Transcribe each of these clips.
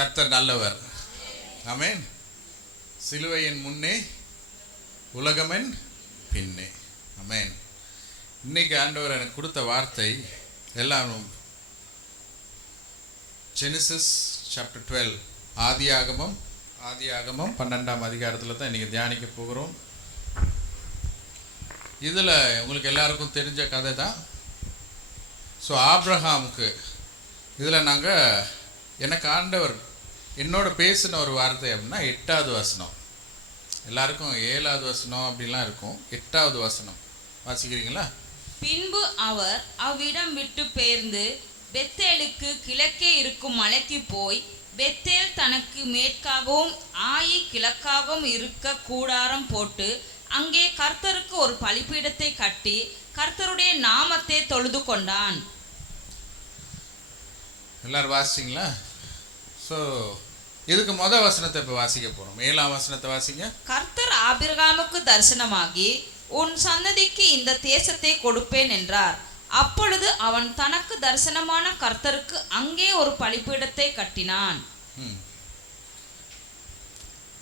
கர்த்தர் நல்லவர். ஆமென். சிலுவையின் முன்னே உலகமென் பின்னே. ஆமென். இன்னைக்கு ஆண்டவர் எனக்கு கொடுத்த வார்த்தை எல்லாம் ஜெனிசிஸ் சாப்டர் 12 ஆதியாகமம் 12ஆம் அதிகாரத்தில் தான் இன்றைக்கி தியானிக்க போகிறோம். இதில் உங்களுக்கு எல்லாருக்கும் தெரிஞ்ச கதை தான். ஸோ ஆபிரகாமுக்கு இதில் எனக்கு ஆண்டவர் என்னோட பேசின ஒரு வார்த்தை அப்படின்னா 8வது வசனம். எல்லாருக்கும் 7வது வசனம் அப்படிலாம் இருக்கும். 8வது வசனம் வாசிக்கிறீங்களா? பின்பு அவர் அவ்விடம் விட்டு பெயர்ந்து பெத்தேலுக்கு கிழக்கே இருக்கும் மலைக்கு போய் பெத்தேல் தனக்கு மேற்காகவும் ஆயி கிழக்காகவும் இருக்க கூடாரம் போட்டு அங்கே கர்த்தருக்கு ஒரு பலிபீடத்தை கட்டி கர்த்தருடைய நாமத்தை தொழுது கொண்டான். எல்லாரும் வாசிங்களா? ஸோ இதுக்கு வசனத்தை இப்போ வாசிக்க போகிறோம். 7ஆம் வசனத்தை வாசிங்க. கர்த்தர் ஆபிரகாமுக்கு தரிசனமாகி உன் சந்ததிக்கு இந்த தேசத்தை கொடுப்பேன் என்றார். அப்பொழுது அவன் தனக்கு தரிசனமான கர்த்தருக்கு அங்கே ஒரு பலிபீடத்தை கட்டினான்.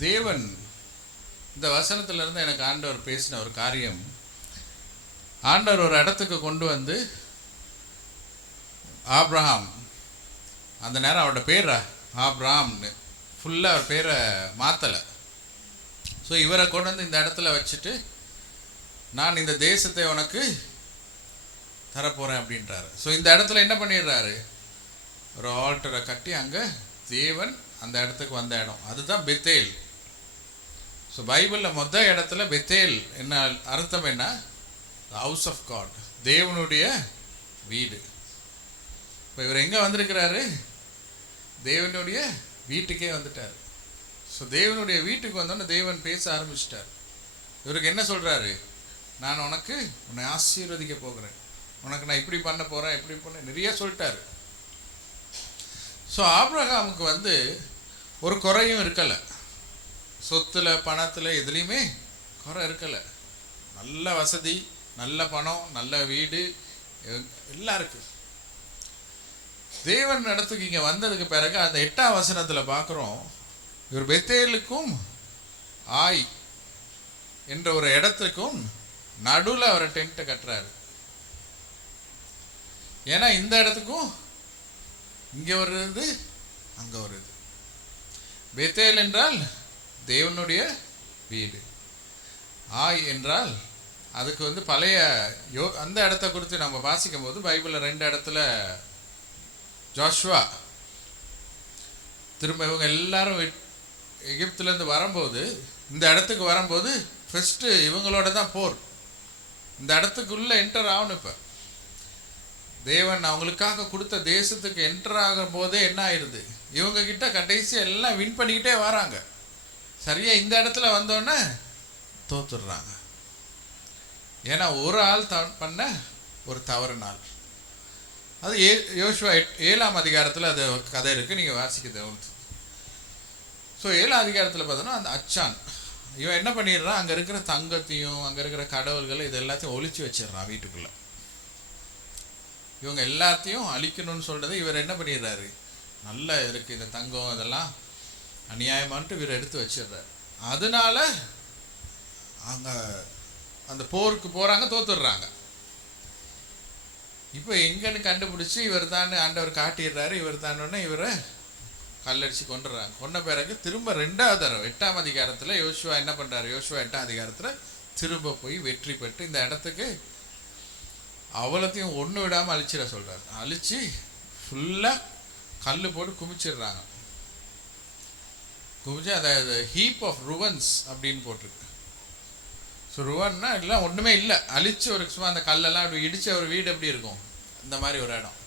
தேவன் இந்த வசனத்திலிருந்து எனக்கு ஆண்டவர் பேசின ஒரு காரியம், ஆண்டவர் ஒரு இடத்துக்கு கொண்டு வந்து ஆபிரகாம், அந்த நேரம் அவரோட பேர் ஆபிரகாம்னு ஃபுல்லாக அவர் பேரை மாற்றலை. ஸோ இவரை கொண்டு வந்து இந்த இடத்துல வச்சுட்டு நான் இந்த தேசத்தை உனக்கு தரப்போகிறேன் அப்படின்றாரு. ஸோ இந்த இடத்துல என்ன பண்ணிடுறாரு, ஒரு ஆல்டரை கட்டி அங்கே தேவன் அந்த இடத்துக்கு வந்த இடம் அதுதான் பெத்தேல். ஸோ பைபிளில் இடத்துல பெத்தேல் என்ன அர்த்தம் என்ன? ஹவுஸ் ஆஃப் காட், தேவனுடைய வீடு. இப்போ இவர் எங்கே வந்திருக்கிறாரு? தேவனுடைய வீட்டுக்கே வந்துட்டார். ஸோ தேவனுடைய வீட்டுக்கு வந்தோன்னே தேவன் பேச ஆரம்பிச்சிட்டார். இவருக்கு என்ன சொல்கிறாரு? நான் உன்னை ஆசீர்வதிக்க போகிறேன், உனக்கு நான் இப்படி பண்ண போகிறேன், இப்படி பண்ண நிறைய சொல்லிட்டாரு. ஸோ ஆபிரகாமுக்கு ஒரு குறையும் இருக்கலை, சொத்துல பணத்தில் எதுலேயுமே குறை இருக்கலை. நல்ல வசதி, நல்ல பணம், நல்ல வீடு எல்லாம் இருக்கு. தேவன் இடத்துக்கு இங்கே வந்ததுக்கு பிறகு அந்த 8ஆம் வசனத்தில் பார்க்குறோம், இவர் பெத்தேலுக்கும் ஆய் என்ற ஒரு இடத்துக்கும் நடுவில் அவர் டென்ட்டை கட்டுறாரு. ஏன்னா இந்த இடத்துக்கும் இங்கே வருது, அங்கே வருது. பெத்தேல் என்றால் தேவனுடைய வீடு, ஆய் என்றால் அதுக்கு பழைய அந்த இடத்த குறித்து நம்ம வாசிக்கும் போது பைபிளில் 2 இடத்துல ஜோஷுவா திரும்ப இவங்க எல்லாரும் எகிப்துலேருந்து வரும்போது இந்த இடத்துக்கு வரும்போது ஃபஸ்ட்டு இவங்களோட தான் போர். இந்த இடத்துக்குள்ளே என்டர் ஆகணும். இப்போ தேவன் அவங்களுக்காக கொடுத்த தேசத்துக்கு என்டர் ஆகும் போதே என்ன ஆயிடுது, இவங்க கிட்ட கடைசி எல்லாம் வின் பண்ணிக்கிட்டே வராங்க. சரியாக இந்த இடத்துல வந்தோடனே தோத்துடுறாங்க. ஏன்னா ஒரு ஆள் பண்ண ஒரு தவறு நாள். அது யோசுவா 7ஆம் அதிகாரத்தில் அது கதை இருக்குது, நீங்கள் வாசிக்கிறது. ஸோ 7ஆம் அதிகாரத்தில் பார்த்தோன்னா அந்த அச்சான் இவன் என்ன பண்ணிடுறான், அங்கே இருக்கிற தங்கத்தையும் அங்கே இருக்கிற கடவுள்களை இது எல்லாத்தையும் ஒழிச்சு வச்சிடுறான் வீட்டுக்குள்ளே. இவங்க எல்லாத்தையும் அழிக்கணும்னு சொல்கிறது இவர் என்ன பண்ணிடுறாரு, நல்லா இருக்குது இந்த தங்கம் இதெல்லாம் அநியாயமான்ட்டு இவர் எடுத்து வச்சிடுறாரு. அதனால அங்கே அந்த போருக்கு போகிறாங்க, தோத்துடுறாங்க. இப்போ எங்கன்னு கண்டுபிடிச்சி இவர் தான் ஆண்டவர் காட்டிடுறாரு. இவர் தானே இவரை கல்லடிச்சு கொண்டுடுறாங்க. கொண்ட பிறகு திரும்ப 2வது தடவை 8ஆம் அதிகாரத்தில் யோசுவா என்ன பண்ணுறாரு, யோசுவா 8ஆம் அதிகாரத்தில் திரும்ப போய் வெற்றி பெற்று இந்த இடத்துக்கு அவ்வளோத்தையும் ஒன்று விடாமல் அழிச்சிட சொல்கிறார். அழிச்சு ஃபுல்லாக கல் போட்டு குமிச்சிடுறாங்க. குமிச்சு அதை ஹீப் ஆஃப் ருவன்ஸ் அப்படின்னு போட்டிருக்கு. ஸோ ருவன்னா எல்லாம் ஒன்றுமே இல்லை, அழிச்சு ஒரு சும்மா அந்த கல்லெல்லாம் அப்படி இடித்த ஒரு வீடு எப்படி இருக்கும் இந்த மாதிரி ஒரு இடம்,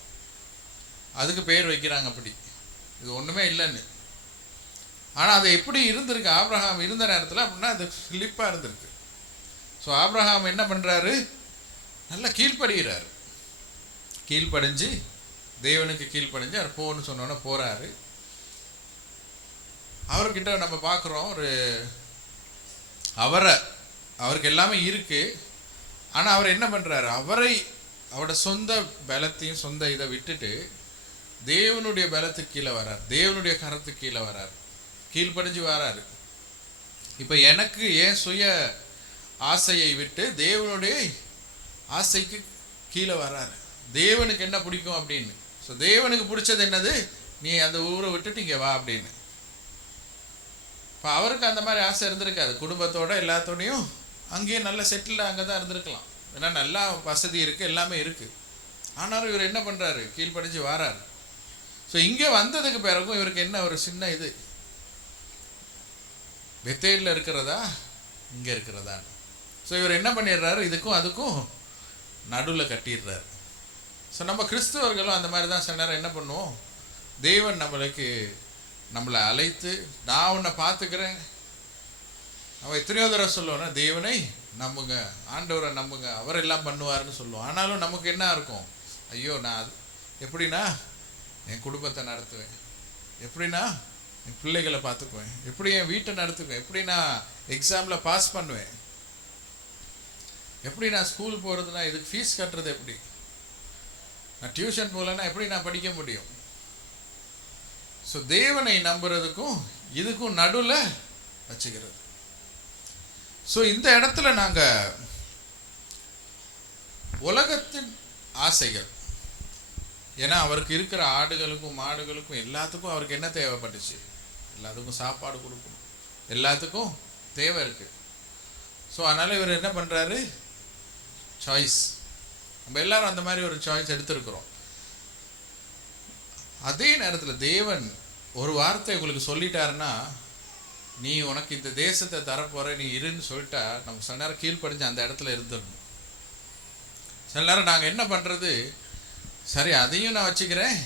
அதுக்கு பேர் வைக்கிறாங்க அப்படி. இது ஒன்றுமே இல்லைன்னு. ஆனால் அது எப்படி இருந்திருக்கு ஆபிரகாம் இருந்த நேரத்தில் அப்படின்னா அது ஸ்லிப்பாக இருந்திருக்கு. ஸோ ஆபிரகாம் என்ன பண்ணுறாரு, நல்லா கீழ்ப்படுகிறார். கீழ்ப்படிஞ்சு தேவனுக்கு கீழ்ப்படிஞ்சு அவர் போன்னு சொன்னோன்னே போகிறாரு. அவர்கிட்ட நம்ம பார்க்குறோம், அவருக்கு எல்லாமே இருக்குது. ஆனால் அவர் என்ன பண்ணுறாரு, அவரோட சொந்த பலத்தையும் சொந்த இதை விட்டுட்டு தேவனுடைய பலத்துக்கு கீழே வரார், தேவனுடைய கரத்துக்கு கீழே வரார், கீழ்ப்படிஞ்சு வராரு. இப்போ எனக்கு ஏன் சுய ஆசையை விட்டு தேவனுடைய ஆசைக்கு கீழே வராரு. தேவனுக்கு என்ன பிடிக்கும் அப்படின்னு. ஸோ தேவனுக்கு பிடிச்சது என்னது, நீ அந்த ஊரை விட்டுட்டு இங்கே வா அப்படின்னு. இப்போ அவருக்கு அந்த மாதிரி ஆசை இருந்திருக்காது. குடும்பத்தோட எல்லாத்தோடையும் அங்கேயே நல்ல செட்டில்டாக அங்கே தான் இருந்திருக்கலாம். ஏன்னா நல்லா வசதி இருக்குது, எல்லாமே இருக்குது. ஆனாலும் இவர் என்ன பண்ணுறாரு, கீழ்ப்படிஞ்சு வாராரு. ஸோ இங்கே வந்ததுக்கு பிறகும் இவருக்கு என்ன ஒரு சின்ன இது, பெத்தேலில் இருக்கிறதா இங்கே இருக்கிறதா. ஸோ இவர் என்ன பண்ணிடுறாரு, இதுக்கும் அதுக்கும் நடுவில் கட்டிடுறாரு. ஸோ நம்ம கிறிஸ்தவர்களும் அந்த மாதிரி தான் சில நேரம் என்ன பண்ணுவோம், தேவன் நம்மளை அழைத்து நான் உன்னை பார்த்துக்கிறேன். நம்ம எத்தனையோ தடவை சொல்லுவோம்னா தேவனை நம்புங்க, ஆண்டவரை நம்புங்க, அவர் எல்லாம் பண்ணுவார்னு சொல்லுவோம். ஆனாலும் நமக்கு என்ன இருக்கும், ஐயோ நான் அது எப்படின்னா என் குடும்பத்தை நடத்துவேன், எப்படின்னா என் பிள்ளைகளை பார்த்துக்குவேன், எப்படி என் வீட்டை நடத்துக்குவேன், எப்படி நான் எக்ஸாமில் பாஸ் பண்ணுவேன், எப்படி நான் ஸ்கூல் போகிறதுனா இதுக்கு ஃபீஸ் கட்டுறது, எப்படி நான் டியூஷன் போகலன்னா எப்படி நான் படிக்க முடியும். ஸோ தேவனை நம்புறதுக்கும் இதுக்கும் நடுவில் வச்சுக்கிறது. ஸோ இந்த இடத்துல நாங்கள் உலகத்தின் ஆசைகள், ஏன்னா அவருக்கு இருக்கிற ஆடுகளுக்கும் மாடுகளுக்கும் எல்லாத்துக்கும் அவருக்கு என்ன தேவைப்பட்டுச்சு, எல்லாத்துக்கும் சாப்பாடு கொடுக்கணும், எல்லாத்துக்கும் தேவை இருக்குது. ஸோ அதனால் இவர் என்ன பண்ணுறாரு, சாய்ஸ். நம்ம எல்லாரும் அந்த மாதிரி ஒரு சாய்ஸ் எடுத்திருக்கிறோம். அதே நேரத்தில் தேவன் ஒரு வார்த்தை உங்களுக்கு சொல்லிட்டாருன்னா, நீ உனக்கு இந்த தேசத்தை தரப்போற, நீ இருன்னு சொல்லிட்டா நம்ம சில நேரம் கீழ்ப்படிஞ்சு அந்த இடத்துல இருந்துடணும். சில நேரம் நாங்கள் என்ன பண்ணுறது, சரி அதையும் நான் வச்சுக்கிறேன்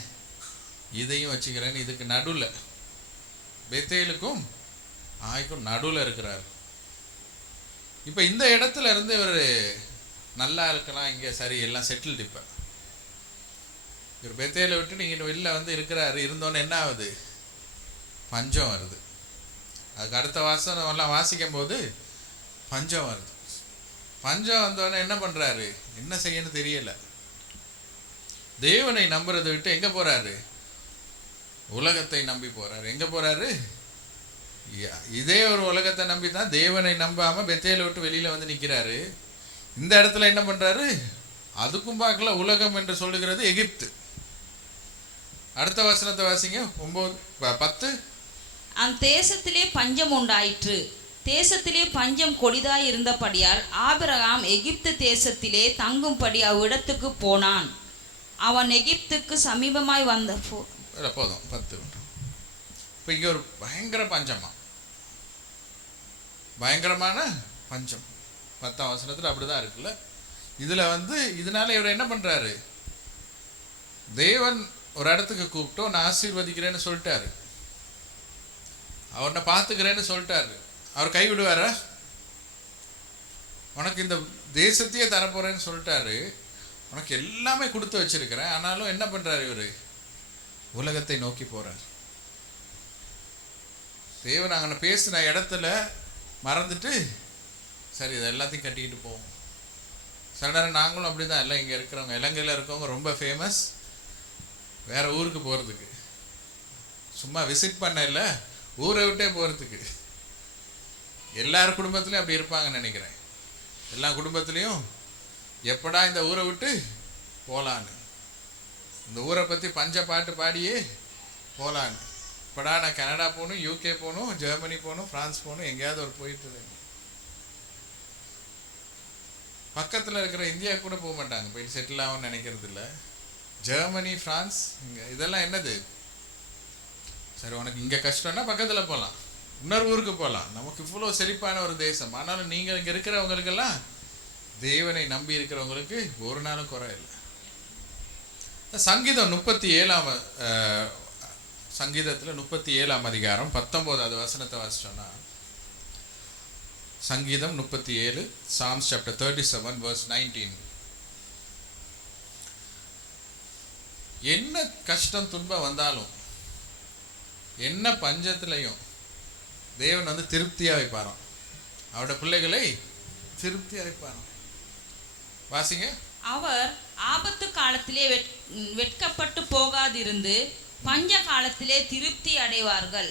இதையும் வச்சுக்கிறேன்னு இதுக்கு நடுவில், பெத்தேலுக்கும் ஆய்க்கும் நடுவில் இருக்கிறார். இப்போ இந்த இடத்துல இருந்து இவர் நல்லா இருக்கலாம், இங்கே சரி எல்லாம் செட்டில்டு. இப்போ இவர் பெத்தேலை விட்டு நீங்கள் வெளில வந்து இருக்கிறாரு, இருந்தோன்னு என்ன ஆகுது, பஞ்சம் வருது. அதுக்கு அடுத்த வாசம் எல்லாம் வாசிக்கும் போது பஞ்சம் வருது. பஞ்சம் வந்தோடனே என்ன பண்ணுறாரு, என்ன செய்யணும்னு தெரியல. தேவனை நம்புறதை விட்டு எங்கே போகிறாரு, உலகத்தை நம்பி போகிறாரு. எங்கே போகிறாரு, இதே ஒரு உலகத்தை நம்பி தான் தேவனை நம்பாமல் பெத்தேலை விட்டு வெளியில் வந்து நிற்கிறாரு. இந்த இடத்துல என்ன பண்ணுறாரு, அதுக்கும் பார்க்கல, உலகம் என்று சொல்லுகிறது எகிப்து. அடுத்த வசனத்தை வாசிங்க, 9:10. அந்தேசத்திலே பஞ்சம் உண்டாயிற்று. தேசத்திலே பஞ்சம் கொடிதாய் இருந்தபடியால் ஆபிரகாம் எகிப்து தேசத்திலே தங்கும்படி அவ்விடத்துக்கு போனான். அவன் எகிப்துக்கு சமீபமாய் வந்த போதும் 10. இப்போ இங்கே ஒரு பயங்கர பஞ்சமா, பயங்கரமான பஞ்சம் 10ஆம் வசனத்தில் அப்படிதான் இருக்குல்ல. இதில் வந்து இதனால இவர் என்ன பண்ணுறாரு, தேவன் ஒரு இடத்துக்கு கூப்பிட்டோம், நான் ஆசீர்வதிக்கிறேன்னு சொல்லிட்டாரு, அவனை பார்த்துக்கிறேன்னு சொல்லிட்டாரு. அவர் கைவிடுவாரா, உனக்கு இந்த தேசத்தையே தரப்போறேன்னு சொல்லிட்டாரு, உனக்கு எல்லாமே கொடுத்து வச்சிருக்கிறேன். ஆனாலும் என்ன பண்ணுறாரு இவர், உலகத்தை நோக்கி போகிறார். தேவன் அங்கே பேசின இடத்துல மறந்துட்டு சரி இதை எல்லாத்தையும் கட்டிக்கிட்டு போவோம். சில நேரம் நாங்களும் அப்படி தான், எல்லாம் இங்கே இருக்கிறவங்க, இலங்கையில் இருக்கவங்க ரொம்ப ஃபேமஸ் வேறு ஊருக்கு போகிறதுக்கு, சும்மா விசிட் பண்ண இல்லை, ஊரை விட்டே போகிறதுக்கு. எல்லார் குடும்பத்துலேயும் அப்படி இருப்பாங்கன்னு நினைக்கிறேன். எல்லா குடும்பத்துலேயும் எப்படா இந்த ஊரை விட்டு போகலான்னு, இந்த ஊரை பற்றி பஞ்ச பாட்டு பாடியே போகலான்னு, எப்படா நான் கனடா போகணும், யூகே போகணும், ஜெர்மனி போகணும், ஃப்ரான்ஸ் போகணும், எங்கேயாவது ஒரு போயிட்டு பக்கத்தில் இருக்கிற இந்தியா கூட போக மாட்டாங்க, போய் செட்டில் ஆகும்னு நினைக்கிறது இல்லை. ஜெர்மனி, ஃப்ரான்ஸ், இங்கே இதெல்லாம் என்னது, சரி உனக்கு இங்கே கஷ்டம்னா பக்கத்தில் போகலாம், இன்னொரு ஊருக்கு போகலாம், நமக்கு இவ்வளோ செழிப்பான ஒரு தேசம். ஆனாலும் நீங்கள் இங்கே இருக்கிறவங்களுக்கெல்லாம், தேவனை நம்பி இருக்கிறவங்களுக்கு ஒரு நாளும் குறை இல்லை. சங்கீதம் 37ஆம் சங்கீதத்தில் 37ஆம் அதிகாரம் 19வது வசனத்தை வாசிச்சோன்னா, சங்கீதம் 37, Psalms chapter 37 verse 19. என்ன கஷ்டம் துன்பம் வந்தாலும், என்ன பஞ்சத்திலையும் தேவன் வந்து திருப்தியாக வைப்பாராம், அவருடைய பிள்ளைகளை திருப்தியாக வைப்பாராம். வாசிங்க. அவர் ஆபத்து காலத்திலே வெட்கப்பட்டு போகாதிருந்து பஞ்ச காலத்திலே திருப்தி அடைவார்கள்.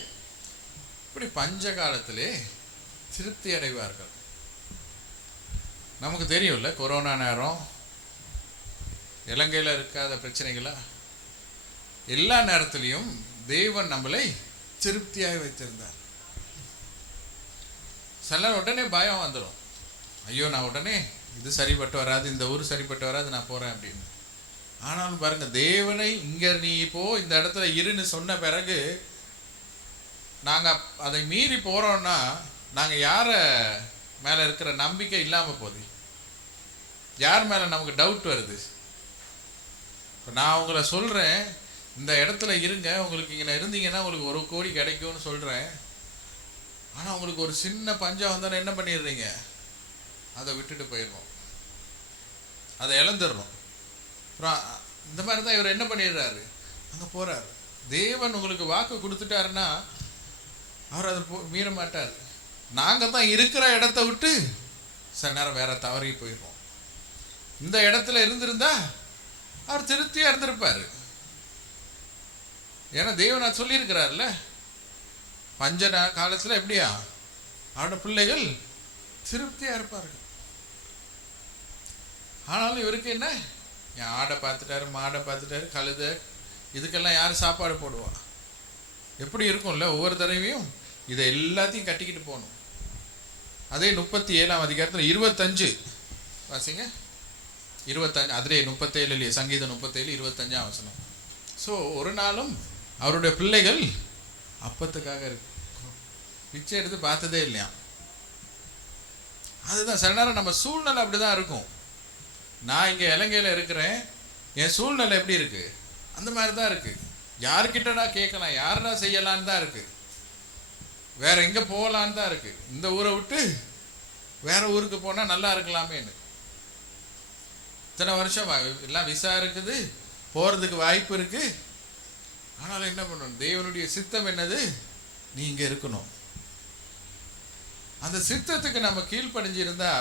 இப்படி பஞ்ச காலத்திலே திருப்தி அடைவார்கள். நமக்கு தெரியும்ல, கொரோனா நேரம், இலங்கையில் இருக்காத பிரச்சனைகளா, எல்லா நேரத்திலையும் தேவன் நம்மளை திருப்தியாக வைத்திருந்தார். சில உடனே பயம் வந்துடும், ஐயோ நான் உடனே இது சரிப்பட்டு வராது, இந்த ஊர் சரிப்பட்டு வராது, நான் போகிறேன் அப்படின்னு. ஆனாலும் பாருங்க, தேவனை இங்கே நீ இப்போ இந்த இடத்துல இருன்னு சொன்ன பிறகு நாங்கள் அதை மீறி போகிறோன்னா நாங்கள் யாரை மேலே இருக்கிற நம்பிக்கை இல்லாமல் போகுது, யார் மேலே நமக்கு டவுட் வருது. இப்போ நான் உங்களை சொல்கிறேன், இந்த இடத்துல இருங்க, உங்களுக்கு இங்கே இருந்தீங்கன்னா உங்களுக்கு 1 கோடி கிடைக்கும்னு சொல்கிறேன். ஆனால் உங்களுக்கு ஒரு சின்ன பஞ்சம் வந்தாலும் என்ன பண்ணிடுறீங்க, அதை விட்டுட்டு போயிடணும், அதை இழந்துடணும். அப்புறம் இந்த மாதிரி தான் இவர் என்ன பண்ணிடுறாரு, அங்கே போகிறார். தேவன் உங்களுக்கு வாக்கு கொடுத்துட்டாருன்னா அவர் அதை மீற மாட்டார். நாங்கள் தான் இருக்கிற இடத்த விட்டு சில நேரம் வேற தவறி போயிடுவோம். இந்த இடத்துல இருந்திருந்தா அவர் திருப்தியாக இருந்திருப்பார். ஏன்னா தேவன் அது சொல்லியிருக்கிறார்ல, பஞ்ச காலத்தில் எப்படியா அவரோட பிள்ளைகள் திருப்தியாக இருப்பார்கள். ஆனாலும் இவருக்கு என்ன, என் ஆடை பார்த்துட்டாரு, மாடை பார்த்துட்டாரு, கழுதை, இதுக்கெல்லாம் யார் சாப்பாடு போடுவா? எப்படி இருக்கும்ல, ஒவ்வொரு தடவையும் இதை எல்லாத்தையும் கட்டிக்கிட்டு போகணும். அதே 37ஆம் அதிகாரத்தில் 25 வாசிங்க, 25, அதிலே 37 இல்லையே, சங்கீதம் 37 25ஆம் வசனம். ஸோ ஒரு நாளும் அவருடைய பிள்ளைகள் அப்பத்துக்காக இருக்கு பிச்சை எடுத்து பார்த்ததே இல்லையா. அதுதான் சில நேரம் நம்ம சூழ்நிலை அப்படிதான் இருக்கும். நான் இங்கே இலங்கையில் இருக்கிறேன், என் சூழ்நிலை எப்படி இருக்கு, அந்த மாதிரி தான் இருக்கு. யார்கிட்டடா கேட்கலாம், யாரடா செய்யலான்னு தான் இருக்கு, வேற எங்கே போகலான்னு தான் இருக்கு. இந்த ஊரை விட்டு வேற ஊருக்கு போனால் நல்லா இருக்கலாமேன்னு. இத்தனை வருஷம் எல்லாம் விசா இருக்குது, போகிறதுக்கு வாய்ப்பு இருக்கு. ஆனாலும் என்ன பண்ணணும், தேவனுடைய சித்தம் என்னது, நீ இங்கே இருக்கணும். அந்த சித்தத்துக்கு நம்ம கீழ்ப்படிஞ்சிருந்தா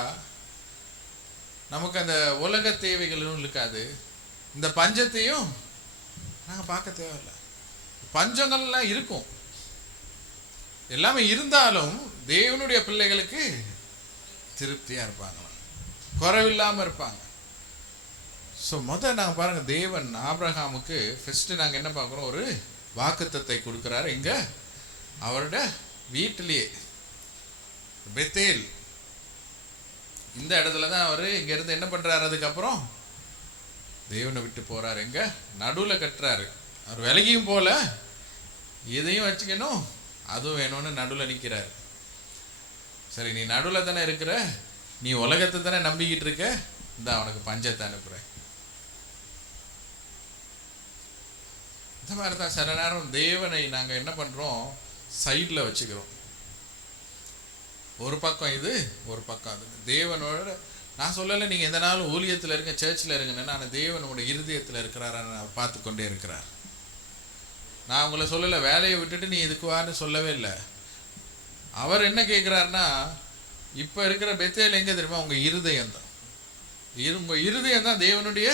நமக்கு அந்த உலக தேவைகளும் இருக்காது, இந்த பஞ்சத்தையும் நாங்கள் பார்க்க தேவையில்லை. பஞ்சங்கள்லாம் இருக்கும், எல்லாமே இருந்தாலும் தேவனுடைய பிள்ளைகளுக்கு திருப்தியாக இருப்பாங்க, குறைவில்லாமல் இருப்பாங்க. ஸோ நாங்கள் பாருங்கள், தேவன் ஆபிரகாமுக்கு ஃபஸ்ட்டு நாங்கள் என்ன பார்க்குறோம், ஒரு வாக்குத்தத்தை கொடுக்குறாரு. இங்கே அவரோட வீட்டிலேயே பெத்தேல், இந்த இடத்துல தான் அவர் இங்கேருந்து என்ன பண்ணுறாரு, அதுக்கப்புறம் தேவனை விட்டு போகிறாரு. எங்கே நடுவில் கட்டுறாரு. அவர் விலகியும் போல, இதையும் வச்சுக்கணும் அதுவும் வேணும்னு நடுவில் நிற்கிறார். சரி, நீ நடுவில் தானே இருக்கிற, நீ உலகத்தை தானே நம்பிக்கிட்டு இருக்க, இந்த அவனுக்கு பஞ்சத்தை அனுப்புகிறேன். இந்த மாதிரி தான் சில நேரம் தேவனை நாங்கள் என்ன பண்ணுறோம், சைடில் வச்சுக்கிறோம். ஒரு பக்கம் இது, ஒரு பக்கம் அது. தேவனோட நான் சொல்லலை நீங்கள் எந்த நாளும் ஊழியத்தில் இருங்க, சர்ச்சில் இருங்கன்னு. ஆனால் தேவனோட இருதயத்தில் இருக்கிறாரான்னு பார்த்து கொண்டே இருக்கிறார். நான் உங்களை சொல்லலை வேலையை விட்டுட்டு நீ இதுக்கு வான்னு சொல்லவே இல்லை. அவர் என்ன கேட்குறாருன்னா, இப்போ இருக்கிற பெத்தேல் எங்கே தெரியுமா, உங்கள் இருதயம் தான். உங்கள் இருதயம் தான் தேவனுடைய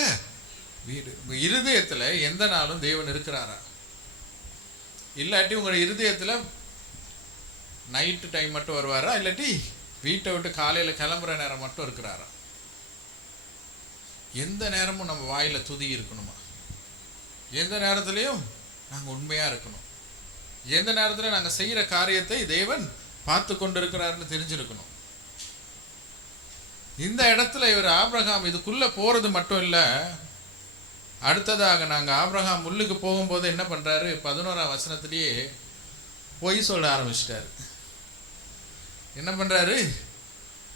வீடு. உங்கள் இருதயத்தில் எந்த நாளும் தேவன் இருக்கிறாரா? இல்லாட்டி உங்கள் இருதயத்தில் நைட்டு டைம் மட்டும் வருவாரா, இல்லாட்டி வீட்டை விட்டு காலையில் கிளம்புற நேரம் மட்டும் இருக்கிறாரா? எந்த நேரமும் நம்ம வாயில் துதி இருக்கணுமா? எந்த நேரத்துலையும் நாங்கள் உண்மையாக இருக்கணும். எந்த நேரத்தில் நாங்கள் செய்கிற காரியத்தை தேவன் பார்த்து கொண்டு இருக்கிறாருன்னு தெரிஞ்சிருக்கணும். இந்த இடத்துல இவர் ஆபிரகாம் இதுக்குள்ளே போகிறது மட்டும் இல்லை, அடுத்ததாக நாங்கள் ஆபிரகாம் முள்ளுக்கு போகும்போது என்ன பண்ணுறாரு, 11ஆம் வசனத்திலேயே பொய் சொல்ல ஆரம்பிச்சிட்டாரு. என்ன பண்ணுறாரு,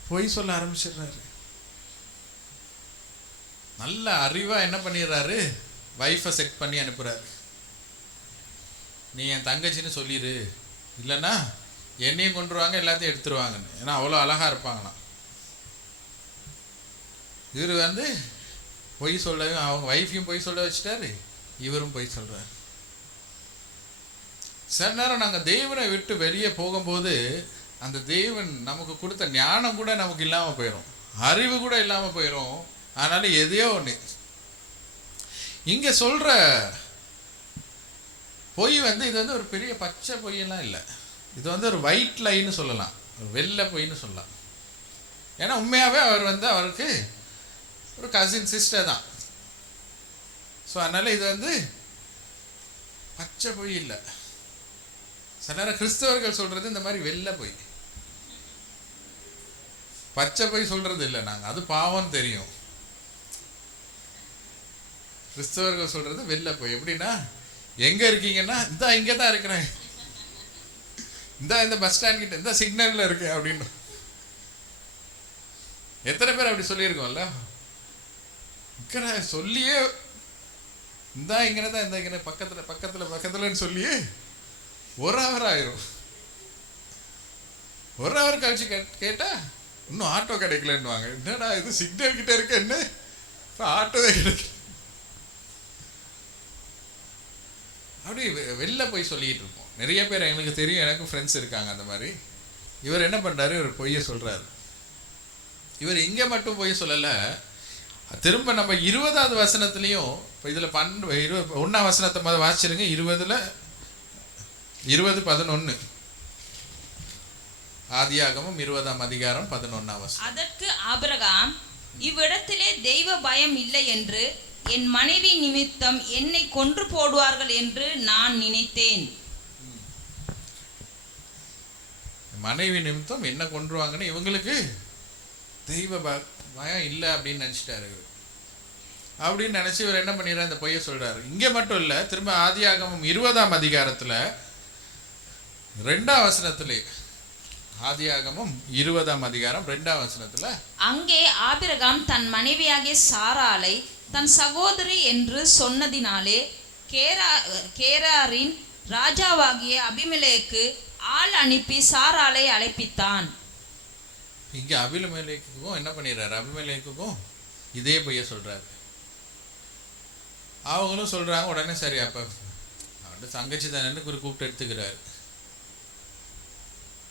பொய் சொல்ல ஆரம்பிச்சிடுறாரு. நல்ல அறிவாக என்ன பண்ணிடுறாரு, வைஃபை செட் பண்ணி அனுப்புகிறாரு. நீ என் தங்கச்சின்னு சொல்லிடு, இல்லைன்னா என்னையும் கொண்டுருவாங்க, எல்லாத்தையும் எடுத்துருவாங்கன்னு. ஏன்னா அவ்வளோ அழகாக இருப்பாங்களாம். இவர் பொய் சொல்ல, அவங்க வைஃபையும் பொய் சொல்ல வச்சுட்டாரு, இவரும் பொய் சொல்கிறார். சில நேரம் நாங்கள் தேவனை விட்டு வெளியே போகும்போது அந்த தேவன் நமக்கு கொடுத்த ஞானம் கூட நமக்கு இல்லாமல் போயிடும், அறிவு கூட இல்லாமல் போயிடும். அதனால எதையோ ஒன்று இங்க சொல்ற பொய் வந்து இது வந்து ஒரு பெரிய பச்சை பொய்யெல்லாம் இல்லை, இது வந்து ஒரு ஒயிட் லைன்னு சொல்லலாம், ஒரு வெள்ளை பொய்ன்னு சொல்லலாம். ஏன்னா உண்மையாகவே அவர் வந்து அவருக்கு ஒரு கசின் சிஸ்டர் தான். ஸோ அதனால இது வந்து பச்சை பொய் இல்லை. சில நேரம் கிறிஸ்தவர்கள் சொல்றது இந்த மாதிரி வெள்ளை பொய், பச்சை பொய் சொல்றது இல்லை. நாங்கள் அது பாவம் தெரியும். கிறிஸ்தவர்கள் சொல்றது வெள்ளை பொய். எப்படின்னா, எங்க இருக்கீங்கன்னா இந்த இங்கே தான் இருக்கிறேன், இந்த பஸ் ஸ்டாண்ட் கிட்ட இந்த சிக்னல்ல இருக்கேன் அப்படின்னு. எத்தனை பேர் அப்படி சொல்லியிருக்கோம்ல, சொல்லியே இந்த இங்கதான் இந்த இங்கே பக்கத்துல பக்கத்துல பக்கத்துலன்னு சொல்லியே 1 ஹவர் ஆயிரும். 1 ஹவர் கழிச்சு கேட்டா இன்னும் ஆட்டோ கிடைக்கலன்னுவாங்க. என்னடா இது சிக்னல் கிட்ட இருக்க, என்ன ஆட்டோவே கிடைக்கல. அப்படி வெளில போய் சொல்லிட்டு இருப்போம். நிறைய பேர் எங்களுக்கு தெரியும், எனக்கு ஃப்ரெண்ட்ஸ் இருக்காங்க அந்த மாதிரி. இவர் என்ன பண்றாரு, இவர் பொய்ய சொல்றாரு. இவர் இங்க மட்டும் பொய் சொல்லல, திரும்ப நம்ம 20வது வசனத்திலையும், இப்போ இதுல 1ஆம் வசனத்தை முதல் வாசிச்சிருங்க. 20:11 ஆதியாகமம் 20ஆம் அதிகாரம் 11ஆம் வசனம். அதற்கு ஆபிரகாம், இவ்விடத்திலே தெய்வ பயம் இல்லை என்று என் மனைவி நிமித்தம் என்னை கொன்று போடுவார்கள் என்று நான் நினைத்தேன். மனைவி நிமித்தம் என்ன கொன்றுவாங்கன்னு இவங்களுக்கு தெய்வ பயம் இல்லை அப்படின்னு நினைச்சிட்டாரு. அப்படின்னு நினைச்சு இவர் என்ன பண்ணிடுறாரு, இந்த பொய்ய சொல்றாரு. இங்க மட்டும் இல்ல, திரும்ப ஆதியாகமம் 20ஆம் அதிகாரத்துல 2ஆம் வசனத்திலே, ஆதியாகமம் 20ஆம் அதிகாரம் 2ஆம் வசனத்துல, அங்கே ஆபிரகாம் தன் மனைவியாகிய சாராளை தன் சகோதரி என்று சொன்னதினாலே கேராரின் ராஜாவாகிய அபிமெலேக்கு ஆள் அனுப்பி சாராளை அழைப்பித்தான். இங்க அபிமெலேக்குக்கும் என்ன பண்ணிடுறாரு, அபிமெலேக்குக்கும் இதே பொய்ய சொல்றாரு. அவங்களும் சொல்றாங்க. உடனே சரி, அப்ப அவன் தங்கச்சி தானே கூப்பிட்டு எடுத்துக்கிறாரு.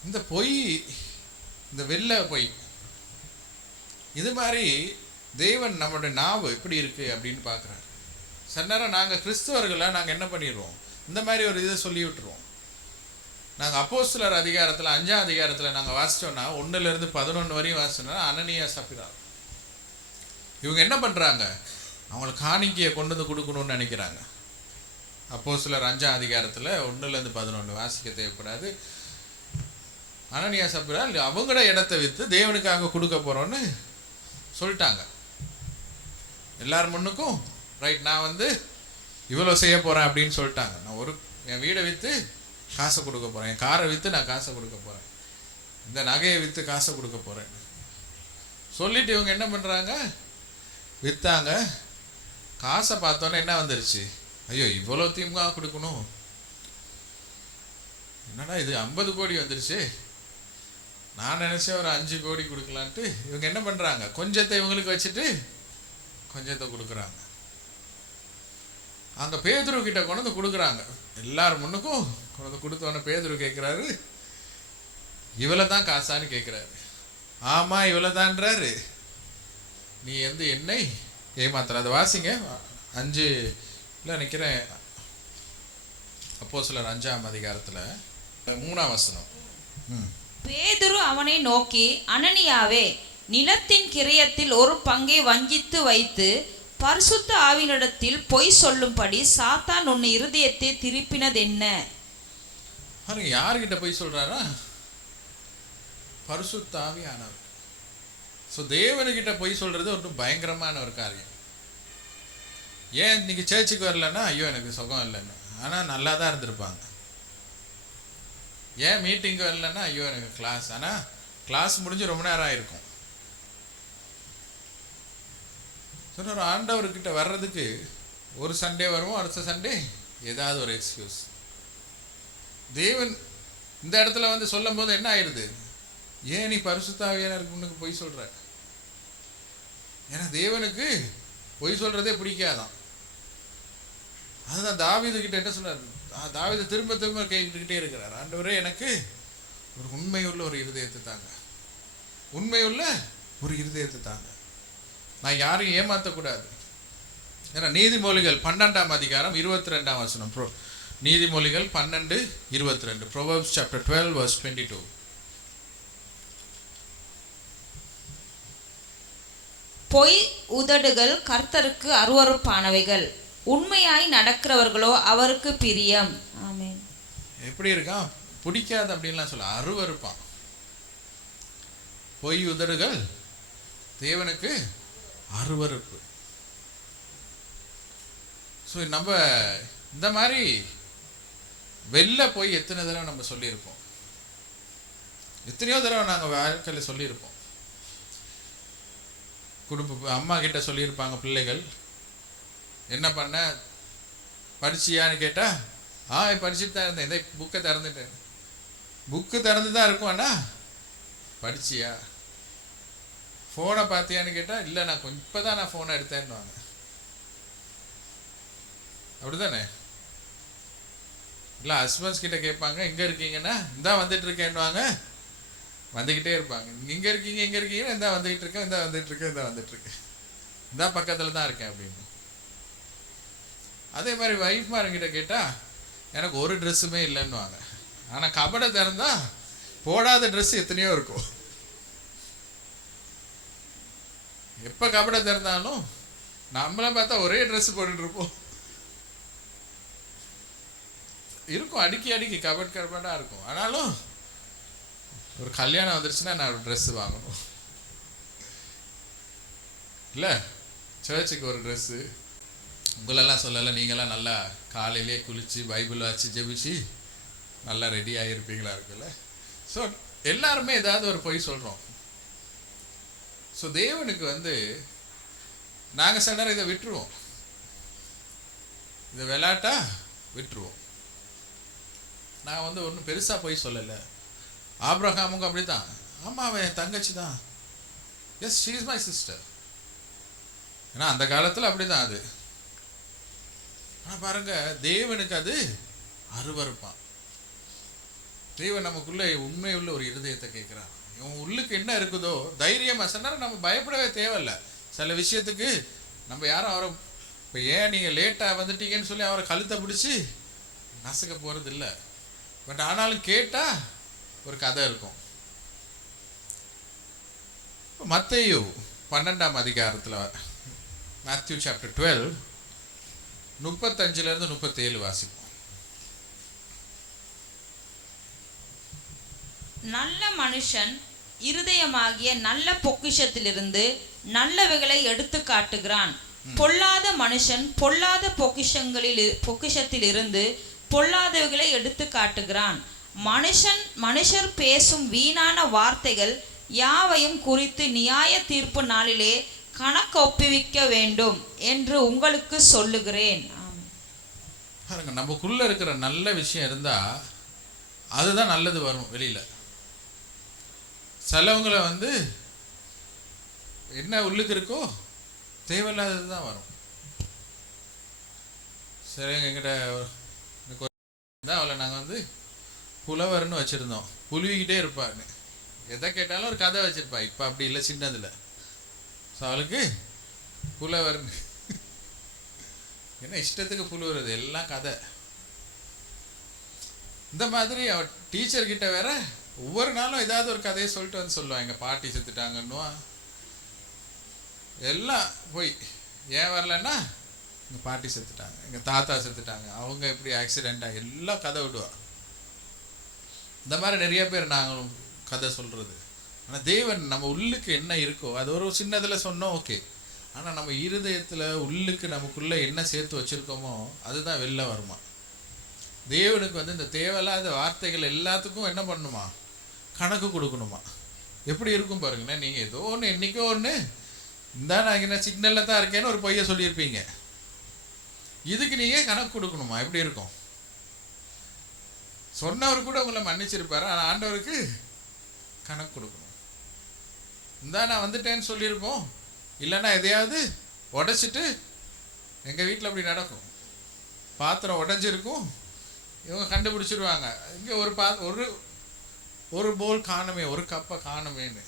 இந்த பொய், இந்த வெள்ளை பொய், இது மாதிரி தேவன் நம்மளுடைய நாவு எப்படி இருக்கு அப்படின்னு பார்க்குறாரு. சில நேரம் நாங்கள் கிறிஸ்தவர்களாக நாங்கள் என்ன பண்ணிடுவோம், இந்த மாதிரி ஒரு இதை சொல்லி விட்டுருவோம். நாங்கள் அப்போஸ்தலர் அதிகாரத்தில் 5ஆம் அதிகாரத்தில் நாங்கள் வாசித்தோன்னா 1லேருந்து 11 வரையும் வாசிச்சோன்னா, அனனியா சப்பிரா இவங்க என்ன பண்ணுறாங்க, அவங்களுக்கு காணிக்கையை கொண்டு வந்து கொடுக்கணும்னு நினைக்கிறாங்க. அப்போஸ்தலர் 5ஆம் அதிகாரத்தில் 1லேருந்து 11 வாசிக்க தேவைப்படாது. அனனியா சப்பிரா அவங்களோட இடத்த விற்று தேவனுக்காக கொடுக்க போகிறோன்னு சொல்லிட்டாங்க. எல்லார் முன்னுக்கும் ரைட், நான் வந்து இவ்வளோ செய்ய போகிறேன் அப்படின்னு சொல்லிட்டாங்க. நான் என் வீடை விற்று காசை கொடுக்க போகிறேன், என் காரை விற்று நான் காசை கொடுக்க போகிறேன், இந்த நகையை விற்று காசை கொடுக்க போகிறேன் சொல்லிட்டு இவங்க என்ன பண்ணுறாங்க, விற்றாங்க. காசை பார்த்தோன்னே என்ன வந்துருச்சு, ஐயோ இவ்வளோ தீமுக கொடுக்கணும், என்னடா இது 50 கோடி வந்துருச்சு, நான் நினச்சேன் ஒரு 5 கோடி கொடுக்கலான்ட்டு இவங்க என்ன பண்ணுறாங்க, கொஞ்சத்தை இவங்களுக்கு வச்சுட்டு கொஞ்சத்தை கொடுக்குறாங்க. அங்கே பேதுரு கிட்ட கொண்டு வந்து கொடுக்குறாங்க. எல்லாரும் முன்னுக்கும் கொண்டு வந்து கொடுத்தோன்னே பேதுரு கேட்குறாரு, இவ்வளோ தான் காசான்னு கேட்குறாரு. ஆமாம் இவ்வளோ தான்றாரு. நீ வந்து என்னை ஏமாத்துற. அதை வாசிங்க 5ல் நிற்கிறேன். அப்போஸ்தலர் 5ஆம் அதிகாரத்தில் 3ஆம் வசனம். பேதுரு அவனை நோக்கி, அனனியாவே, நிலத்தின் கிரயத்தில் ஒரு பங்கை வஞ்சித்து வைத்து பரிசுத்த ஆவியினிடத்தில் பொய் சொல்லும்படி சாத்தான் உன் இருதயத்தை திருப்பினது என்ன? யார்கிட்ட பொய் சொல்றாரா, பரிசுத்த ஆவியானவர். ஸோ தேவனுக்கிட்ட பொய் சொல்றது ஒரு பயங்கரமான ஒரு காரியம். ஏன் இன்னைக்கு சர்ச்சுக்கு வரலன்னா, ஐயோ எனக்கு சுகம் இல்லைன்னு, ஆனால் நல்லா தான் இருந்திருப்பாங்க. ஏன் மீட்டிங்கு வரலன்னா, ஐயோ எனக்கு கிளாஸ், ஆனால் கிளாஸ் முடிஞ்சு ரொம்ப நேரம் ஆயிருக்கும். சொன்ன ஆண்டவர்கிட்ட வர்றதுக்கு ஒரு சண்டே வருவோம், அடுத்த சண்டே ஏதாவது ஒரு எக்ஸ்கியூஸ். தேவன் இந்த இடத்துல வந்து சொல்லும் போது என்ன ஆயிடுது, ஏன் நீ பரிசுத்த ஆவியானவருக்கு முன்னுக்கு பொய் சொல்ற? ஏன்னா தேவனுக்கு பொய் சொல்றதே பிடிக்காதான். அதுதான் தாவீது கிட்ட என்ன சொல்றாரு, தாவீது திரும்ப திரும்ப கேட்டுக்கிட்டே இருக்கிறார், ஆண்டவரே எனக்கு ஒரு உண்மையுள்ள ஒரு இருதயத்தை தாங்க, உண்மையுள்ள ஒரு இருதயத்தை தாங்க, நான் யாரையும் ஏமாற்றக்கூடாது, ஏன்னா நீதிமொழிகள் 12ஆம் அதிகாரம் 22ஆம் வசனம். நீதிமொழிகள் 12:22. Proverbs chapter 12 verse 22. பொய் உதடுகள் கர்த்தருக்கு அருவருப்பானவைகள், உண்மையாய் நடக்கிறவர்களோ அவருக்கு பிரியம். ஆமென். எப்படி இருக்கான்? பிடிக்காது அப்படின்லாம் சொல்ல, அருவருப்பான். பொய் உதடுகள் தேவனுக்கு அருவருப்பு. ஸோ நம்ம இந்த மாதிரி வெளில போய் எத்தனை தடவை நம்ம சொல்லியிருப்போம், எத்தனையோ தடவை நாங்கள் வாழ்க்கையில் சொல்லியிருப்போம். அம்மா கிட்ட சொல்லியிருப்பாங்க பிள்ளைகள், என்ன பண்ண படிச்சியான்னு கேட்டா, படிச்சுட்டு தான் இருந்தேன், இந்த புக்கை திறந்துட்டேன். புக்கு திறந்து தான் இருக்கும், அண்ணா படிச்சியா? ஃபோனை பார்த்தியான்னு கேட்டால், இல்லை நான் இப்போ தான் நான் ஃபோனை எடுத்தேன்னுவாங்க. அப்படி தானே? இல்லை ஹஸ்பண்ட்ஸ் கிட்ட கேட்பாங்க, எங்கே இருக்கீங்கன்னா, இந்தா வந்துட்டு இருக்கேன்னுவாங்க. வந்துக்கிட்டே இருப்பாங்க. எங்கே இருக்கீங்க எங்கே இருக்கீங்கன்னா, இந்தா வந்துகிட்டு இருக்கேன், இந்தா வந்துட்டு இருக்கேன், இந்தா வந்துட்டு இருக்கேன், இந்தா பக்கத்தில் தான் இருக்கேன் அப்படின்னு. அதே மாதிரி வைஃப்மாருங்கிட்ட கேட்டால், எனக்கு ஒரு ட்ரெஸ்ஸுமே இல்லைன்னுவாங்க. ஆனால் கபடை திறந்தா போடாத ட்ரெஸ் எத்தனையோ இருக்கும். எப்போ கபடை திறந்தாலும் நம்மளை பார்த்தா ஒரே ட்ரெஸ் போட்டுட்டு இருப்போம். இருக்கும், அடுக்கி கபடாக இருக்கும். ஆனாலும் ஒரு கல்யாணம் வந்துருச்சுன்னா நான் ஒரு ட்ரெஸ்ஸு வாங்கணும், இல்லை சர்ச்சுக்கு ஒரு ட்ரெஸ்ஸு. உங்களெல்லாம் சொல்லலை, நீங்களாம் நல்லா காலையிலே குளித்து பைபிள் வாசி ஜெபிச்சு நல்லா ரெடி ஆகியிருப்பீங்களா இருக்குல்ல. ஸோ எல்லாருமே ஏதாவது ஒரு பொய் சொல்கிறோம். ஸோ தேவனுக்கு நாங்கள் சில நேரம் இதை விட்டுருவோம், இதை விளையாட்டா விட்டுருவோம். நான் ஒன்றும் பெருசாக பொய் சொல்லலை. ஆபிரகாமுக்கு அப்படி தான். ஆமாம், அவன் என் தங்கச்சி தான். Yes, she is my sister. ஏன்னா அந்த காலத்தில் அப்படி தான் அது. ஆனால் பாருங்க, தேவனுக்கு அது அருவருப்பான். தேவன் நமக்குள்ளே உண்மையுள்ள ஒரு இருதயத்தை கேட்குறான். இவன் உள்ளுக்கு என்ன இருக்குதோ தைரியமாக சொன்னால் நம்ம பயப்படவே தேவையில்லை. சில விஷயத்துக்கு நம்ம யாரும் அவரை இப்போ ஏன் நீங்கள் லேட்டாக வந்துட்டீங்கன்னு சொல்லி அவரை கழுத்தை பிடிச்சி நசுக்க போகிறது இல்லை. பட் ஆனாலும் கேட்டால் ஒரு கதை இருக்கும். மத்தேயு 12ஆம் அதிகாரத்தில், மேத்யூ சாப்டர் 12 35 37 வாசிப்போம். நல்ல மனுஷன் இருதயமாகிய நல்ல பொக்கிஷத்திலிருந்து நல்லவைகளை எடுத்து காட்டுகிறான். பொல்லாத மனுஷன் பொல்லாத பொக்கிஷத்திலிருந்து பொல்லாதவைகளை எடுத்து காட்டுகிறான். மனுஷர் பேசும் வீணான வார்த்தைகள் யாவையும் குறித்து நியாய தீர்ப்பு நாளிலே கணக்கு ஒப்புவிக்க வேண்டும் என்று உங்களுக்கு சொல்லுகிறேன். நமக்குள்ள இருக்கிற நல்ல விஷயம் இருந்தா அதுதான் நல்லது வரும் வெளியில. சிலவங்களை என்ன உள்ளுக்கு இருக்கோ தேவையில்லாதது தான் வரும். சரி, எங்கிட்ட அவளை நாங்கள் புலவர்னு வச்சுருந்தோம். புழுவிக்கிட்டே இருப்பான்னு எதை கேட்டாலும் ஒரு கதை வச்சுருப்பா. இப்போ அப்படி இல்லை, சின்னதில். ஸோ அவளுக்கு புலவர்னு என்ன இஷ்டத்துக்கு புழுவுறது, எல்லாம் கதை. இந்த மாதிரி அவள் டீச்சர்கிட்ட வேற ஒவ்வொரு நாளும் ஏதாவது ஒரு கதையை சொல்லிட்டு சொல்லுவாள். எங்கள் பாட்டி செத்துட்டாங்கன்னுவா. எல்லாம் போய் ஏன் வரலன்னா, எங்கள் பாட்டி செத்துட்டாங்க, எங்கள் தாத்தா செத்துட்டாங்க, அவங்க எப்படி ஆக்சிடெண்ட்டாக, எல்லாம் கதை விடுவா. இந்த மாதிரி நிறைய பேர் நாங்களும் கதை சொல்கிறது. ஆனால் தேவன் நம்ம உள்ளுக்கு என்ன இருக்கோ அது ஒரு சின்னதில் சொன்னோம், ஓகே. ஆனால் நம்ம இருதயத்தில் உள்ளுக்கு நமக்குள்ளே என்ன சேர்த்து வச்சுருக்கோமோ அதுதான் வெளில வருமா. தேவனுக்கு இந்த தேவையில்லாத வார்த்தைகள் எல்லாத்துக்கும் என்ன பண்ணணுமா, கணக்கு கொடுக்கணுமா. எப்படி இருக்கும் பாருங்கண்ணே. நீங்கள் ஏதோ ஒன்று என்றைக்கோ ஒன்று இந்தா நான் என்ன சிக்னலில் தான் இருக்கேன்னு ஒரு பொய்யை சொல்லியிருப்பீங்க. இதுக்கு நீங்கள் கணக்கு கொடுக்கணுமா, எப்படி இருக்கும்? சொன்னவர் கூட உங்களை மன்னிச்சிருப்பாரு, ஆனால் ஆண்டவருக்கு கணக்கு கொடுக்கணும். இந்தா நான் வந்துட்டேன்னு சொல்லியிருப்போம், இல்லைன்னா எதையாவது உடைச்சிட்டு, எங்கள் வீட்டில் அப்படி நடக்கும், பாத்திரம் உடஞ்சிருக்கும், இவங்க கண்டுபிடிச்சிருவாங்க, இங்கே ஒரு போல் காணுமே, ஒரு கப்பை காணுமேன்னு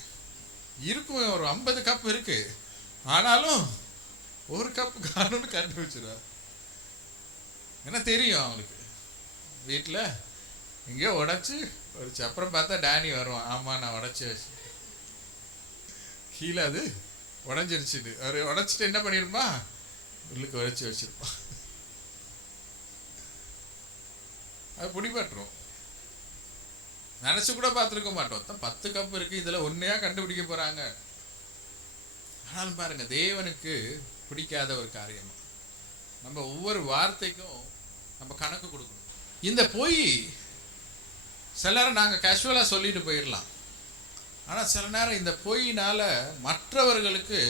இருக்கும். ஒரு 50 கப் இருக்கு, ஆனாலும் ஒரு கப்பு காணும்னு கண்டுபிடிச்சிருவார். ஏன்னா தெரியும் அவங்களுக்கு. வீட்டில் எங்கேயோ உடச்சி ஒரு அப்புறம் பார்த்தா டேனி வருவான், ஆமாம் நான் உடச்சி வச்சு கீழே அது உடஞ்சிருச்சுட்டு அவர் உடச்சிட்டு என்ன பண்ணியிருப்பான், உள்ளுக்கு உடச்சி வச்சிருப்பான். அது பிடிபட்டுரும். நினச்சி கூட பார்த்துருக்க மாட்டோம். 10 கப் இருக்கு, இதில் ஒன்றையா கண்டுபிடிக்க போகிறாங்க. ஆனாலும் பாருங்க, தேவனுக்கு பிடிக்காத ஒரு காரியம். நம்ம ஒவ்வொரு வார்த்தைக்கும் நம்ம கணக்கு கொடுக்கணும். இந்த பொய் சில நேரம் நாங்கள் கேஷுவலாக சொல்லிட்டு போயிடலாம். ஆனால் சில நேரம் இந்த பொய்னால மற்றவர்களுக்கு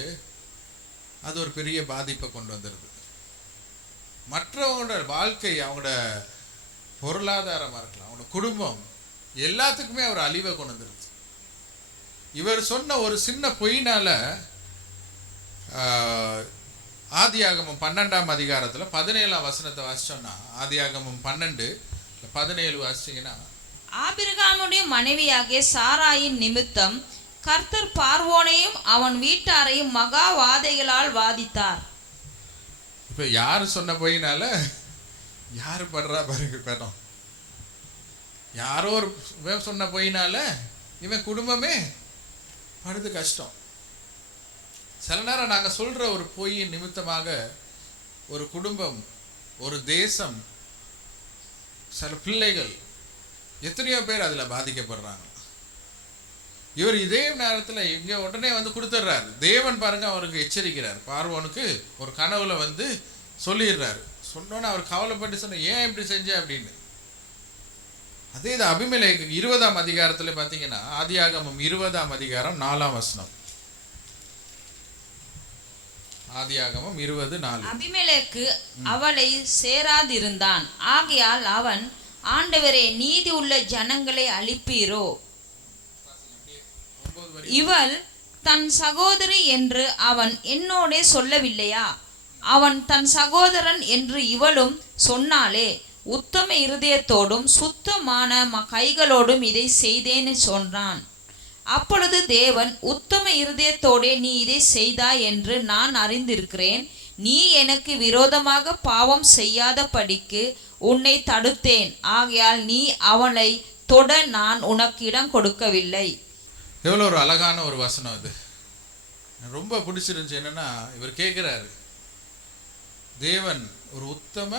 அது ஒரு பெரிய பாதிப்பை கொண்டு வந்துடுது. மற்றவங்களோட வாழ்க்கை, அவங்களோட பொருளாதாரமாக இருக்கலாம், அவங்களோட குடும்பம், எல்லாத்துக்குமே ஒரு அழிவை கொண்டு வந்துடுது. இவர் சொன்ன ஒரு சின்ன பொய்னால ஆதியாகமம் 12ஆம் அதிகாரத்தில் 17ஆம் வசனத்தை வாசிச்சோன்னா, ஆதியாகமம் 12:17 வாசிச்சிங்கன்னா, ஆபிரகாமுடைய மனைவியாகிய சாராயின் நிமித்தம் கர்த்தர் பார்வோனையும் அவன் வீட்டாரையும் மகா வாதைகளால் வாதித்தார். இப்போ யார் சொன்ன பொய்னால யார் படுறா பாருங்க படம். யாரோ ஒரு சொன்ன பொய்னால இவன் குடும்பமே படுது கஷ்டம். சில நேரம் நாங்கள் சொல்கிற ஒரு பொய்யின் நிமித்தமாக ஒரு குடும்பம், ஒரு தேசம், சில பிள்ளைகள், எத்தனையோ பேர் அதில் பாதிக்கப்படுறாங்க. இவர் இதே நேரத்தில் இங்கே உடனே வந்து கொடுத்துட்றாரு. தேவன் பாருங்க அவருக்கு எச்சரிக்கிறார். பார்வோனுக்கு ஒரு கனவுல வந்து சொல்லிடுறாரு. சொன்னோன்னு அவர் கவலைப்பட்டு சொன்ன, ஏன் இப்படி செஞ்ச அப்படின்னு. அதே இது அபிமெலேக்கு 20ஆம் அதிகாரத்தில் பார்த்தீங்கன்னா, ஆதியாகமம் 20ஆம் அதிகாரம் 4ஆம் வசனம். ஆதியாகமம் 20:4. அபிமெலேக்கு அவளை சேராதிருந்தான். ஆகையால் அவன், ஆண்டவரே, நீதி உள்ள ஜனங்களை அழிப்பீரோ? இவள் தன் சகோதரி என்று அவன் என்னோடே சொல்லவில்லையா? அவன் தன் சகோதரன் என்று இவளும் சொன்னாலே. உத்தம இருதயத்தோடும் சுத்தமான கைகளோடும் இதை செய்தேன்னு சொன்னான். அப்பொழுது தேவன், உத்தம இருதயத்தோடே நீ இதை செய்தாய் என்று நான் அறிந்திருக்கிறேன். நீ எனக்கு விரோதமாக பாவம் செய்யாதபடிக்கு உன்னை தடுத்தேன். ஆகையால் நீ அவளை தொட நான் உனக்கு இடம் கொடுக்கவில்லை. எவ்வளோ ஒரு அழகான ஒரு வசனம் அது. ரொம்ப பிடிச்சிருந்துச்சு. என்னன்னா, இவர் கேட்குறாரு, தேவன் ஒரு உத்தம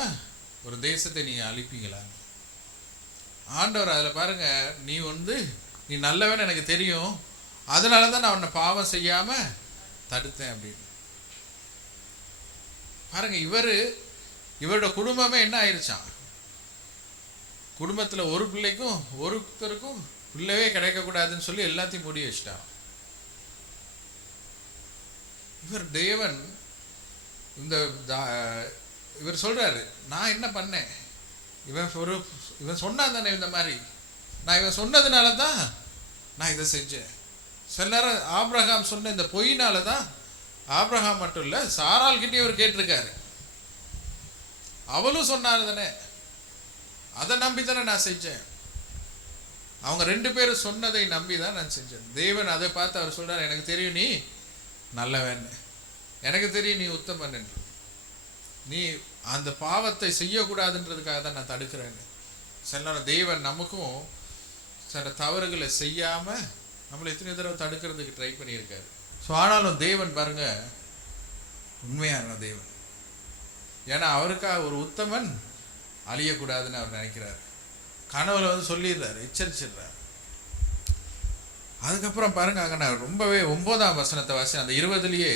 ஒரு தேசத்தை நீ அழிப்பீங்களா? ஆண்டவர் அதில் பாருங்க, நீ நல்லவன் எனக்கு தெரியும், அதனால தான் நான் உன்னை பாவம் செய்யாம தடுத்தேன் அப்படின்னு. பாருங்க, இவரோட குடும்பமே என்ன ஆயிடுச்சான், குடும்பத்தில் ஒரு பிள்ளைக்கும் ஒருத்தருக்கும் பிள்ளைவே கிடைக்கக்கூடாதுன்னு சொல்லி எல்லாத்தையும் மூடி வச்சிட்டான். தேவன் இவர் சொல்றாரு, நான் என்ன பண்ணேன், இவன் சொன்னான் தானே இந்த மாதிரி, நான் இவன் சொன்னதுனால தான் நான் இதை செஞ்சேன். சில நேரம் ஆபிரகாம் சொன்ன இந்த பொய்னால தான், ஆபிரகாம் மட்டும் இல்லை, சாராள் கிட்டே இவர் கேட்டிருக்காரு. அவளும் சொன்னாரு தானே, அதை நம்பி தானே நான் செஞ்சேன். அவங்க 2 பேரும் சொன்னதை நம்பி தான் நான் செஞ்சேன். தேவன் அதை பார்த்து அவர் சொல்றாரு, எனக்கு தெரியும் நீ நல்லவன், எனக்கு தெரியும் நீ உத்தமன், நீ அந்த பாவத்தை செய்யக்கூடாதுன்றதுக்காக தான் நான் தடுக்கிறேன்னு. சில நேரம் தேவன் நமக்கும் சில தவறுகளை செய்யாமல் நம்மளை எத்தனை தடவை தடுக்கிறதுக்கு ட்ரை பண்ணியிருக்காரு. ஸோ ஆனாலும் தேவன் பாருங்க உண்மையான தேவன். ஏன்னா அவருக்காக ஒரு உத்தமன் அழியக்கூடாதுன்னு அவர் நினைக்கிறார். கனவுல வந்து சொல்லிடுறாரு, எச்சரிச்சிடுறாரு. அதுக்கப்புறம் பாருங்க, அங்கே நான் ரொம்பவே 9ஆம் வசனத்தை வாசி, அந்த 20லயே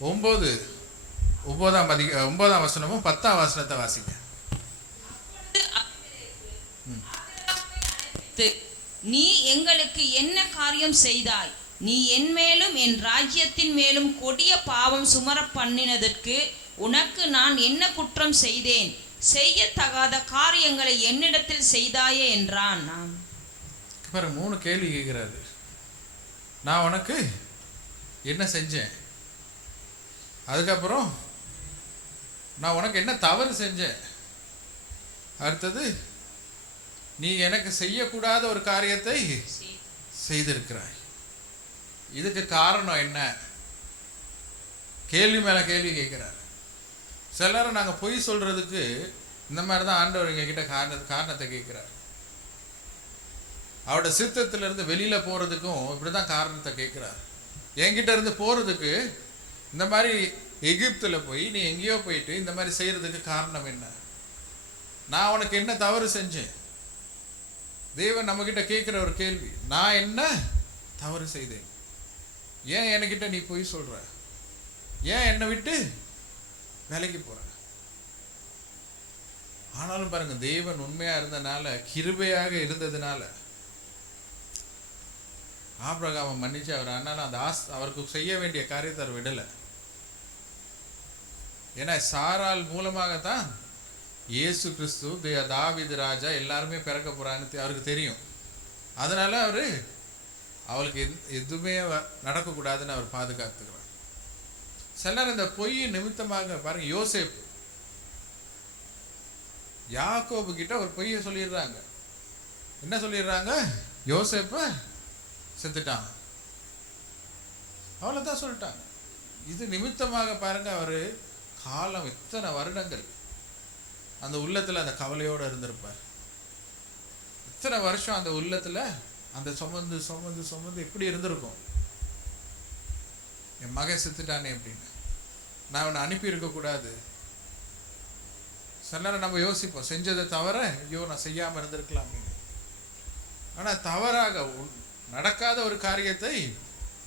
9ஆம் வசனமும் 10ஆம் வசனத்தை வாசிங்க. நீ எங்களுக்கு என்ன காரியம் செய்தாய்? நீ என் மேலும் என் ராஜ்யத்தின் மேலும் கொடிய பாவம் சுமர பண்ணினதற்கு உனக்கு நான் என்ன குற்றம் செய்தேன்? செய்யத்தகாத காரியங்களை என்னிடத்தில் செய்தாயே என்றான். நான் 3 கேள்வி கேட்கிறாரு. நான் உனக்கு என்ன செஞ்சேன்? அதுக்கப்புறம் நான் உனக்கு என்ன தவறு செஞ்சேன்? அடுத்தது, நீ எனக்கு செய்யக்கூடாத ஒரு காரியத்தை செய்திருக்கிறாய். இதுக்கு காரணம் என்ன? கேள்வி மேலே கேள்வி கேட்குறாரு. சில நேரம் நாங்கள் பொய் சொல்கிறதுக்கு இந்த மாதிரி தான் ஆண்டவர் எங்ககிட்ட காரணத்தை கேட்குறாரு. அவரோட சித்தத்திலிருந்து வெளியில் போகிறதுக்கும் இப்படி தான் காரணத்தை கேட்குறாரு. என்கிட்ட இருந்து போகிறதுக்கு இந்த மாதிரி எகிப்தில் போய் நீ எங்கேயோ போயிட்டு இந்த மாதிரி செய்கிறதுக்கு காரணம் என்ன? நான் உனக்கு என்ன தவறு செஞ்சேன்? தேவன் நம்மக்கிட்ட கேட்குற ஒரு கேள்வி, நான் என்ன தவறு செய்தேன்? ஏன் என்கிட்ட நீ பொய் சொல்கிற? ஏன் என்னை விட்டு விலைக்கு போகிற? ஆனாலும் பாருங்க, தேவன் உண்மையாக இருந்தனால, கிருபையாக இருந்ததுனால ஆபிரகாமை மன்னிச்சு அவர். ஆனாலும் அந்த அவருக்கு செய்ய வேண்டிய காரியத்தை அவர் விடலை. ஏன்னா சாரால் மூலமாகத்தான் இயேசு கிறிஸ்து, தாவீது ராஜா எல்லாருமே பிறக்க போறான்னு அவருக்கு தெரியும். அதனால அவளுக்கு எதுவுமே நடக்கக்கூடாதுன்னு அவர் பாதுகாத்துக்கிறார். சிலர் இந்த பொய் நிமித்தமாக பாருங்க, யோசேப்பு யாக்கோபு கிட்ட ஒரு பொய்யை சொல்லிடுறாங்க. என்ன சொல்லிடுறாங்க? யோசேப்ப செத்துட்டான், அவ்வளோதான் சொல்லிட்டாங்க. இது நிமித்தமாக பாருங்க, அவர் காலம் இத்தனை வருடங்கள் அந்த உள்ளத்தில் அந்த கவலையோடு இருந்திருப்பார். இத்தனை வருஷம் அந்த உள்ளத்தில் அந்த சுமந்து சுமந்து சுமந்து எப்படி இருந்திருக்கும்? என் மகன் செத்துட்டானே அப்படின்னு, நான் அவனை அனுப்பி இருக்கக்கூடாது. சில நேரம் நம்ம யோசிப்போம், செஞ்சதை தவிர ஐயோ நான் செய்யாமல் இருந்திருக்கலாம் அப்படின்னு. ஆனால் தவறாக நடக்காத ஒரு காரியத்தை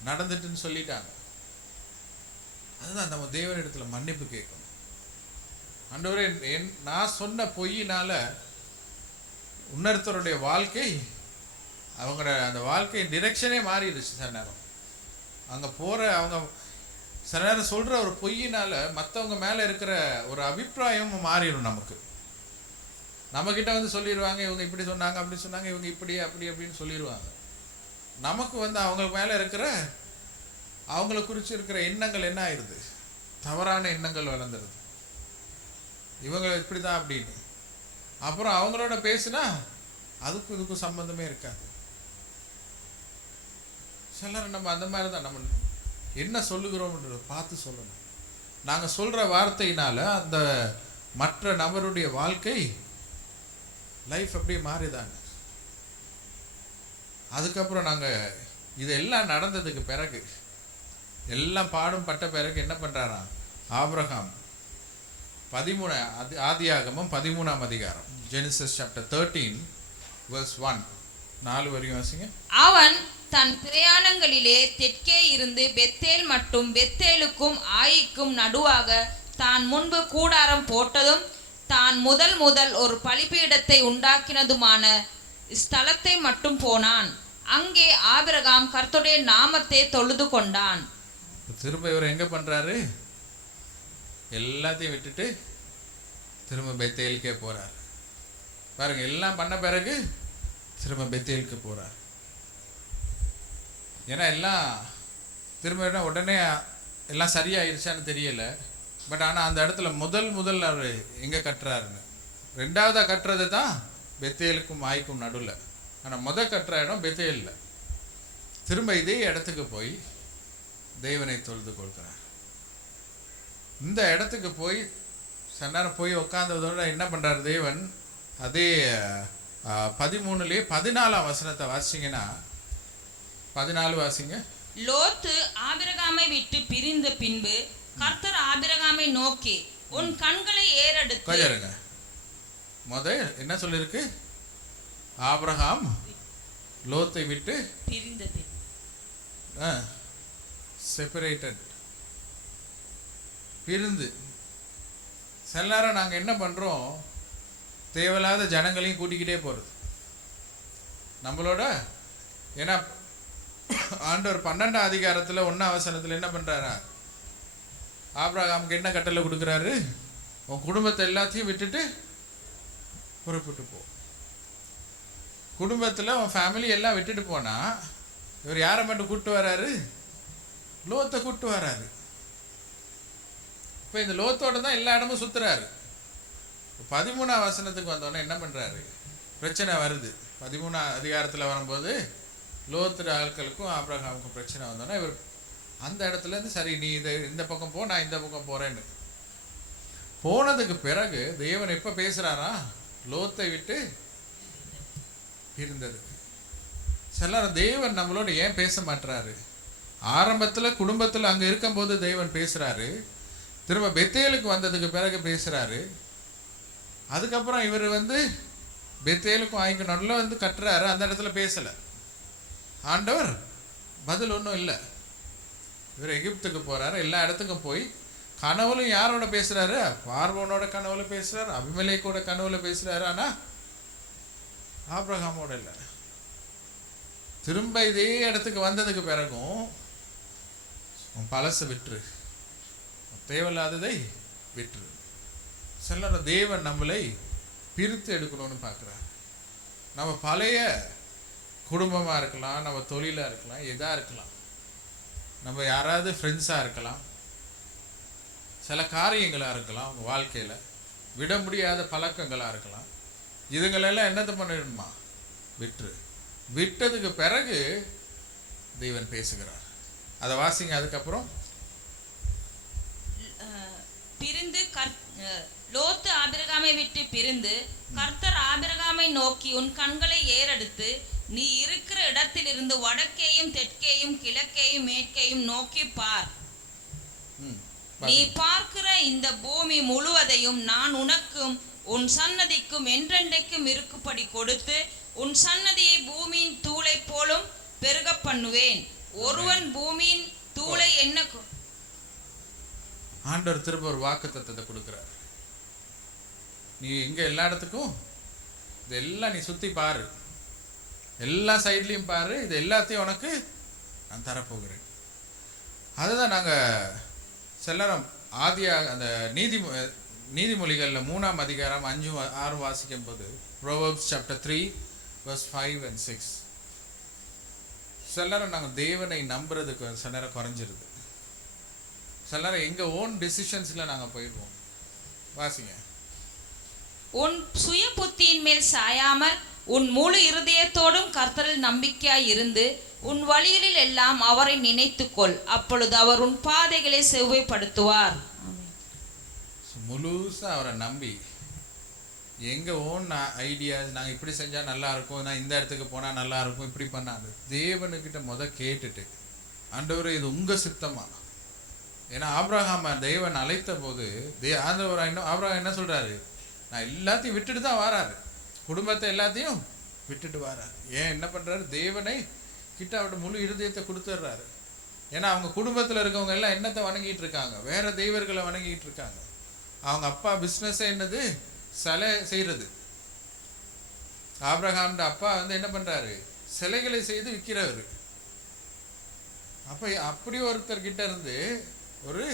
நடந்துட்டுன்னு சொல்லிட்டாங்க. அதுதான் நம்ம தேவனிடத்துல மன்னிப்பு கேட்கணும். ஆண்டவரே, நான் சொன்ன பொய்யினால இன்னொருத்தருடைய வாழ்க்கை, அவங்களோட அந்த வாழ்க்கை டிரெக்ஷனே மாறிடுச்சு. சில நேரம் அங்கே போகிற அவங்க சில நேரம் சொல்கிற ஒரு பொய்யினால மற்றவங்க மேலே இருக்கிற ஒரு அபிப்பிராயமும் மாறிடும். நம்மக்கிட்ட வந்து சொல்லிடுவாங்க, இவங்க இப்படி சொன்னாங்க அப்படி சொன்னாங்க, இவங்க இப்படி அப்படி அப்படின்னு சொல்லிடுவாங்க. நமக்கு வந்து அவங்க மேலே இருக்கிற அவங்கள குறித்து இருக்கிற எண்ணங்கள் என்ன ஆயிடுது? தவறான எண்ணங்கள் வளர்ந்துருது. இவங்க இப்படி தான் அப்படின்னு. அப்புறம் அவங்களோட பேசுனா அதுக்கும் இதுக்கும் சம்பந்தமே இருக்காது. சிலர் நம்ம அந்த மாதிரி தான், நம்ம என்ன சொல்லுகிறோம்ன்றத பார்த்து சொல்லணும். நாங்கள் சொல்கிற வார்த்தையினால அந்த மற்ற நபருடைய வாழ்க்கை லைஃப் அப்படியே மாறிதாங்க. அதுக்கப்புறம் நாங்கள் இதெல்லாம் நடந்ததுக்கு பிறகு, எல்லாம் பாடும் பட்ட பிறகு என்ன பண்ணுறாராம் ஆபிரகாம்? 13 ஆதியாகமம் 13ஆம் அதிகாரம், Genesis chapter 13 verse 1, 4 வரையும் வாசிங்க. அவன் தன் பிரயாணங்களிலே தெற்கே இருந்து பெத்தேல் மட்டும் பெத்தேலுக்கும் ஆயிக்கும் நடுவாக தான் முன்பு கூடாரம் போட்டதும் தான் முதல் ஒரு பலிபீடத்தை உண்டாக்கினதுமான ஸ்தலத்தை மட்டும் போனான். அங்கே ஆபிரகாம் கர்த்தருடைய நாமத்தை தொழுது கொண்டான். திரும்ப இவர் எங்க பண்றாரு? எல்லாத்தையும் விட்டுட்டு திரும்ப பெத்தேலுக்கே போறார். பாருங்க, எல்லாம் பண்ண பிறகு திரும்ப பெத்தேலுக்கு போறார். ஏன்னா எல்லாம் திரும்ப உடனே எல்லாம் சரியாயிருச்சான்னு தெரியல. பட் ஆனால் அந்த இடத்துல முதல் அவர் எங்கே கட்டுறாருன்னு, ரெண்டாவதாக கட்டுறது தான் பெத்தேலுக்கும் ஆய்க்கும் நடுவில். ஆனால் கட்டுற இடம் பெத்தேலில். திரும்ப இதே இடத்துக்கு போய் தேவனை தொழுது கொள்கிறார். இந்த இடத்துக்கு போய் சில நேரம் போய் உட்காந்ததோட என்ன பண்ணுறார் தேவன்? அதே 13 14ஆம் வசனத்தை வாசிங்கன்னா, 14 வாசிங்க. லோத்து ஆபிரகாமை விட்டு பிரிந்த பின்பு கர்த்தர் ஆபிரகாமை நோக்கி, உன் கண்களை ஏறெடுத்து. கொஞ்சம் என்ன சொல்லிருக்கு? ஆபிரகாம் லோத்தை விட்டு பிரிந்த செப்பரேட்டட், பிரிந்து. சில நேரம் நாங்கள் என்ன பண்ணுறோம்? தேவையில்லாத ஜனங்களையும் கூட்டிக்கிட்டே போகிறது நம்மளோட. ஏன்னா ஆண்டவர் 12ஆம் அதிகாரத்தில் 1ஆம் வசனத்தில் என்ன பண்ணுறாரா? ஆபிரகாமுக்கு என்ன கட்டளை கொடுக்குறாரு? உன் குடும்பத்தை எல்லாத்தையும் விட்டுட்டு புறப்பட்டு போ. குடும்பத்தில் உன் ஃபேமிலி எல்லாம் விட்டுட்டு போனால் இவர் யாரை மட்டும் கூப்பிட்டு வராரு? லோத்தை கூப்பிட்டு வராரு. இப்போ இந்த லோத்தோட தான் எல்லா இடமும் சுற்றுறாரு. 13ஆம் வசனத்துக்கு வந்தோடனே என்ன பண்ணுறாரு? பிரச்சனை வருது. 13ஆம் அதிகாரத்தில் வரும்போது லோத்து ஆட்களுக்கும் ஆபிரகாமுக்கும் பிரச்சனை வந்தோன்னா இவர் அந்த இடத்துல இருந்து சரி நீ இந்த பக்கம் போ, நான் இந்த பக்கம் போறேன்னு போனதுக்கு பிறகு தேவன் எப்ப பேசுறாரா? லோத்தை விட்டு இருந்தது. சிலர் தேவன் நம்மளோட ஏன் பேச மாட்டாரு? ஆரம்பத்துல குடும்பத்துல அங்க இருக்கும்போது தேவன் பேசுறாரு, திரும்ப பெத்தேலுக்கு வந்ததுக்கு பிறகு பேசுறாரு. அதுக்கப்புறம் இவர் பெத்தேலுக்கும் ஆய்க்கு நடுவில் கட்டுறாரு, அந்த இடத்துல பேசல. ஆண்டவர் பதில் ஒன்றும் இல்லை. இவர் எகிப்துக்கு போறாரு, எல்லா இடத்துக்கும் போய் கனவுலும் யாரோட பேசுறாரு? பார்வோனோட கனவுல பேசுறாரு, அபிமெலேக்கோட கனவுல பேசுறாரு. ஆனா ஆபிரகாமோட இல்லை. திரும்ப இதே இடத்துக்கு வந்ததுக்கு பிறகும் பழச விட்டுரு, தேவையில்லாததை விட்டுரு. சில தேவன் நம்மளை பிரித்து எடுக்கணும்னு பார்க்குறாரு. நம்ம பழைய குடும்பமா இருக்கலாம், நம்ம தொழிலா இருக்கலாம், எதா இருக்கலாம், நம்ம யாராவது ஃப்ரெண்ட்ஸாக இருக்கலாம், சில காரியங்களாக இருக்கலாம், அவங்க வாழ்க்கையில் விட முடியாத பழக்கங்களாக இருக்கலாம். இதுங்களெல்லாம் என்னத்தை பண்ணிடணுமா? விட்டுரு. விட்டதுக்கு பிறகு தேவன் பேசுகிறார். அதை வாசிங்க. அதுக்கப்புறம் பிரிந்து லோத்து ஆபிரகாமை விட்டு பிரிந்து கர்த்தர் ஆபிரகாமை நோக்கி, உன் கண்களை ஏறெடுத்து நீ இருக்கிற இடத்திலிருந்து வடக்கேயும் தெற்கேயும் கிழக்கேயும் மேற்கேயும் நோக்கி பார். நீ பார்க்கிற இந்த பூமி முழுவதையும் நான் உனக்கும் உன் சன்னதிக்கும் என்றென்றைக்கும் இருக்கும்படி கொடுத்து உன் சன்னதியை பூமியின் தூளை போலும் பெருக பண்ணுவேன். ஒருவன் பூமியின் தூளை என்ன ஆண்டவர் திரும்ப ஒரு வாக்குத்தத்தத்தை கொடுக்கிறார். நீ எங்க எல்லா இடத்துக்கும் இதெல்லாம் நீ சுத்தி பாரு, எல்லா சைட்லையும் பாரு, இது எல்லாத்தையும் உனக்கு நான் தரப்போகிறேன். அதுதான் நாங்க செல்லறம் ஆதியாக அந்த நீதிமொழிகளில் 3ஆம் அதிகாரம் 5-6 வாசிக்கும் போது, Proverbs chapter 3 verse 5 and 6, சிலரம் நாங்கள் தேவனை நம்புறதுக்கு சில நேரம் குறைஞ்சிருது. சில நேரம் எங்க ஓன் டிசிஷன்ஸ்ல நாங்க போயிடுவோம். வாசிங்க. உன் சுய புத்தியின் மேல் சாயாமல் உன் முழு இருதயத்தோடும் கர்த்தரில் நம்பிக்கையாய் இருந்து உன் வழிகளில் எல்லாம் அவரை நினைத்துக்கொள், அப்பொழுது அவர் உன் பாதைகளை செவ்வைப்படுத்துவார். முழுசா அவரை நம்பி எங்க ஓன் ஐடியாஸ், நாங்கள் இப்படி செஞ்சா நல்லா இருக்கும், நான் இந்த இடத்துக்கு போனா நல்லா இருக்கும், இப்படி பண்ணாது தேவனுக்கிட்ட கேட்டுட்டு, ஆண்டவரே இது உங்க சித்தமா? ஏன்னா ஆபிரகாம தேவன் அழைத்த போது ஆபிரகாம் என்ன சொல்றாரு? நான் எல்லாத்தையும் விட்டுட்டு தான் வாராரு, குடும்பத்தை எல்லாத்தையும் விட்டுட்டு வாராரு. ஏன் என்ன பண்றாரு? தேவனை கிட்ட அவருடைய முழு இருதயத்தை கொடுத்துட்றாரு. ஏன்னா அவங்க குடும்பத்தில் இருக்கவங்க எல்லாம் என்னத்தை வணங்கிட்டு இருக்காங்க? வேற தெய்வர்களை வணங்கிட்டு இருக்காங்க. அவங்க அப்பா பிஸ்னஸ் என்னது? சிலை செய்யறது. ஆபிரகாம் அப்பா என்ன பண்றாரு? சிலைகளை செய்து விற்கிறவர். அப்ப அப்படி ஒருத்தர் கிட்ட இருந்து ஒரு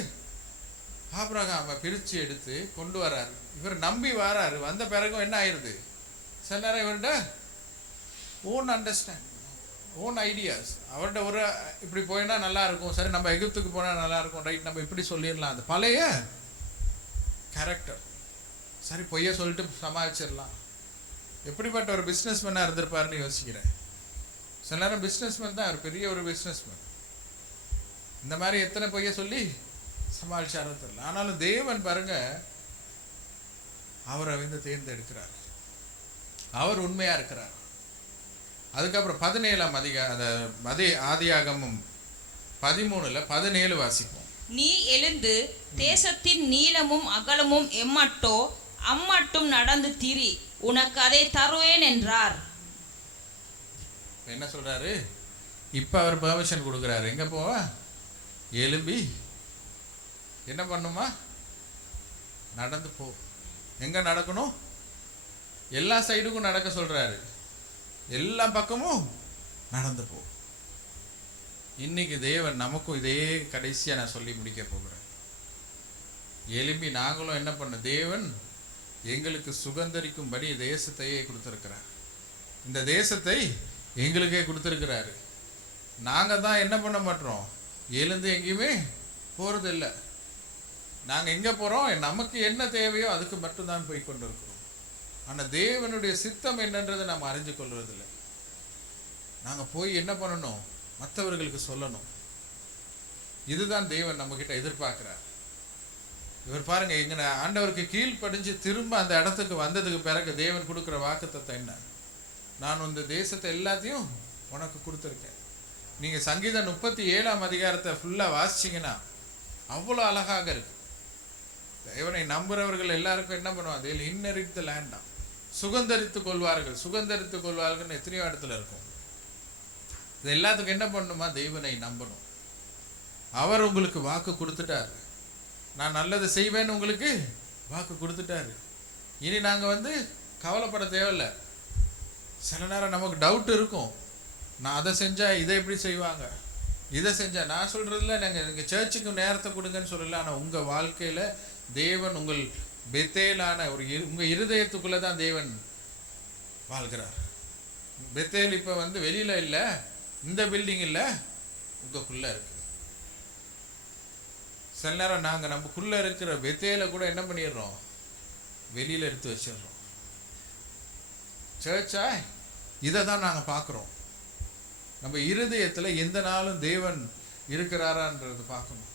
ஆபிரகாம பிரிச்சு எடுத்து கொண்டு வராரு. இவர் நம்பி வராரு. வந்த பிறகும் என்ன ஆயிருது? சில நேரம் இவர்கிட்ட ஓன் அண்டர்ஸ்டாண்ட், ஓன் ஐடியாஸ், அவர்கிட்ட ஒரு இப்படி போயினா நல்லா இருக்கும், சரி நம்ம எகிப்துக்கு போனா நல்லா இருக்கும், ரைட் நம்ம இப்படி சொல்லிடலாம், அந்த பழைய கேரக்டர், சரி பொய்ய சொல்லிட்டு சமாளிச்சிடலாம். எப்படிப்பட்ட ஒரு பிஸ்னஸ்மேனாக இருந்திருப்பாருன்னு யோசிக்கிறேன். சில நேரம் பிஸ்னஸ்மேன் தான், அவர் பெரிய ஒரு பிஸ்னஸ்மேன், இந்த மாதிரி எத்தனை பொய்ய சொல்லி சமாளிச்சாரோ தெரியல. ஆனாலும் தேவன் பாருங்க அவரை தேர்ந்தெடுக்கிறார், அவர் உண்மையா இருக்கிறார். அதுக்கப்புறம் 17ஆம் அதே ஆதியாகமம் 13:17 வாசிப்போம். நீ எழுந்து தேசத்தின் நீளமும் அகலமும் எம்மட்டோ அம்மட்டும் நடந்து திரி, உனக்கு அதை தருவேன் என்றார். என்ன சொல்றாரு? இப்ப அவர் பெர்மிஷன் கொடுக்கிறாரு. எங்க போவா? எழும்பி என்ன பண்ணுமா? நடந்து போ. எங்க நடக்கணும்? எல்லா சைடுக்கும் நடக்க சொல்றாரு, எல்லா பக்கமும் நடந்து போ. இன்னைக்கு தேவன் நமக்கும் இதே கடைசியா நான் சொல்லி முடிக்க போகிறேன். எழும்பி நாங்களும் என்ன பண்ண, தேவன் எங்களுக்கு சுகந்தரிக்கும்படி தேசத்தையே கொடுத்திருக்கிறார். இந்த தேசத்தை எங்களுக்கே கொடுத்திருக்கிறாரு. நாங்க தான் என்ன பண்ண மாட்டோம், எழுந்து எங்கேயுமே போறது இல்லை. நாங்க எங்க போறோம், நமக்கு என்ன தேவையோ அதுக்கு மட்டும்தான் போய் கொண்டு இருக்கிறோம். ஆனா தேவனுடைய சித்தம் என்னன்றதை நாம் அறிஞ்சு கொள்வதில்லை. நாங்க போய் என்ன பண்ணணும்? மற்றவர்களுக்கு சொல்லணும். இதுதான் தேவன் நம்ம கிட்ட எதிர்பார்க்கிறார். இவர் பாருங்க, இங்க ஆண்டவருக்கு கீழ்ப்படிஞ்சு திரும்ப அந்த இடத்துக்கு வந்ததுக்கு பிறகு தேவன் கொடுக்குற வாக்குத்தத்தம் என்ன? நான் இந்த தேசத்தை எல்லாத்தையும் உனக்கு கொடுத்துருக்கேன். நீங்க சங்கீதம் 37ஆம் அதிகாரத்தை ஃபுல்லா வாசிச்சீங்கன்னா அவ்வளோ அழகாக இருக்கு. தேவனை நம்புறவர்கள் எல்லாருக்கும் என்ன பண்ணுவாங்க? they will inherit the land. சுகந்தரித்துக் கொள்வார்கள். சுகந்தரித்துக் கொள்வார்கள்னு எத்தனையோ இடத்துல இருக்கும். இது எல்லாத்துக்கும் என்ன பண்ணணுமா? தேவனை நம்பணும். அவர் உங்களுக்கு வாக்கு கொடுத்துட்டாரு. நான் நல்லது செய்வேன்னு உங்களுக்கு வாக்கு கொடுத்துட்டாரு. இனி நாங்கள் கவலைப்பட தேவையில்லை. சில நேரம் நமக்கு டவுட் இருக்கும். நான் அதை செஞ்சால் இதை எப்படி செய்வாங்க, இதை செஞ்சால் நான் சொல்கிறதில்ல நீங்கள் சர்ச்சுக்கு நேரத்தை கொடுங்கன்னு சொல்லல. ஆனால் உங்கள் வாழ்க்கையில் தேவன் உங்கள் பெத்தேலான உங்கள் இருதயத்துக்குள்ளே தான் தேவன் வாழ்கிறார். பெத்தேல் இப்போ வெளியில் இல்லை, இந்த பில்டிங் இல்லை, உங்களுக்குள்ளே இருக்கு. சில நேரம் நாங்கள் நமக்குள்ளே இருக்கிற பெத்தேலை கூட என்ன பண்ணிடுறோம்? வெளியில் எடுத்து வச்சிடுறோம். சர்ச்சா இதை தான் நாங்கள் பார்க்குறோம். நம்ம இருதயத்தில் எந்த நாளும் தேவன் இருக்கிறாரான்றது பார்க்கணும்.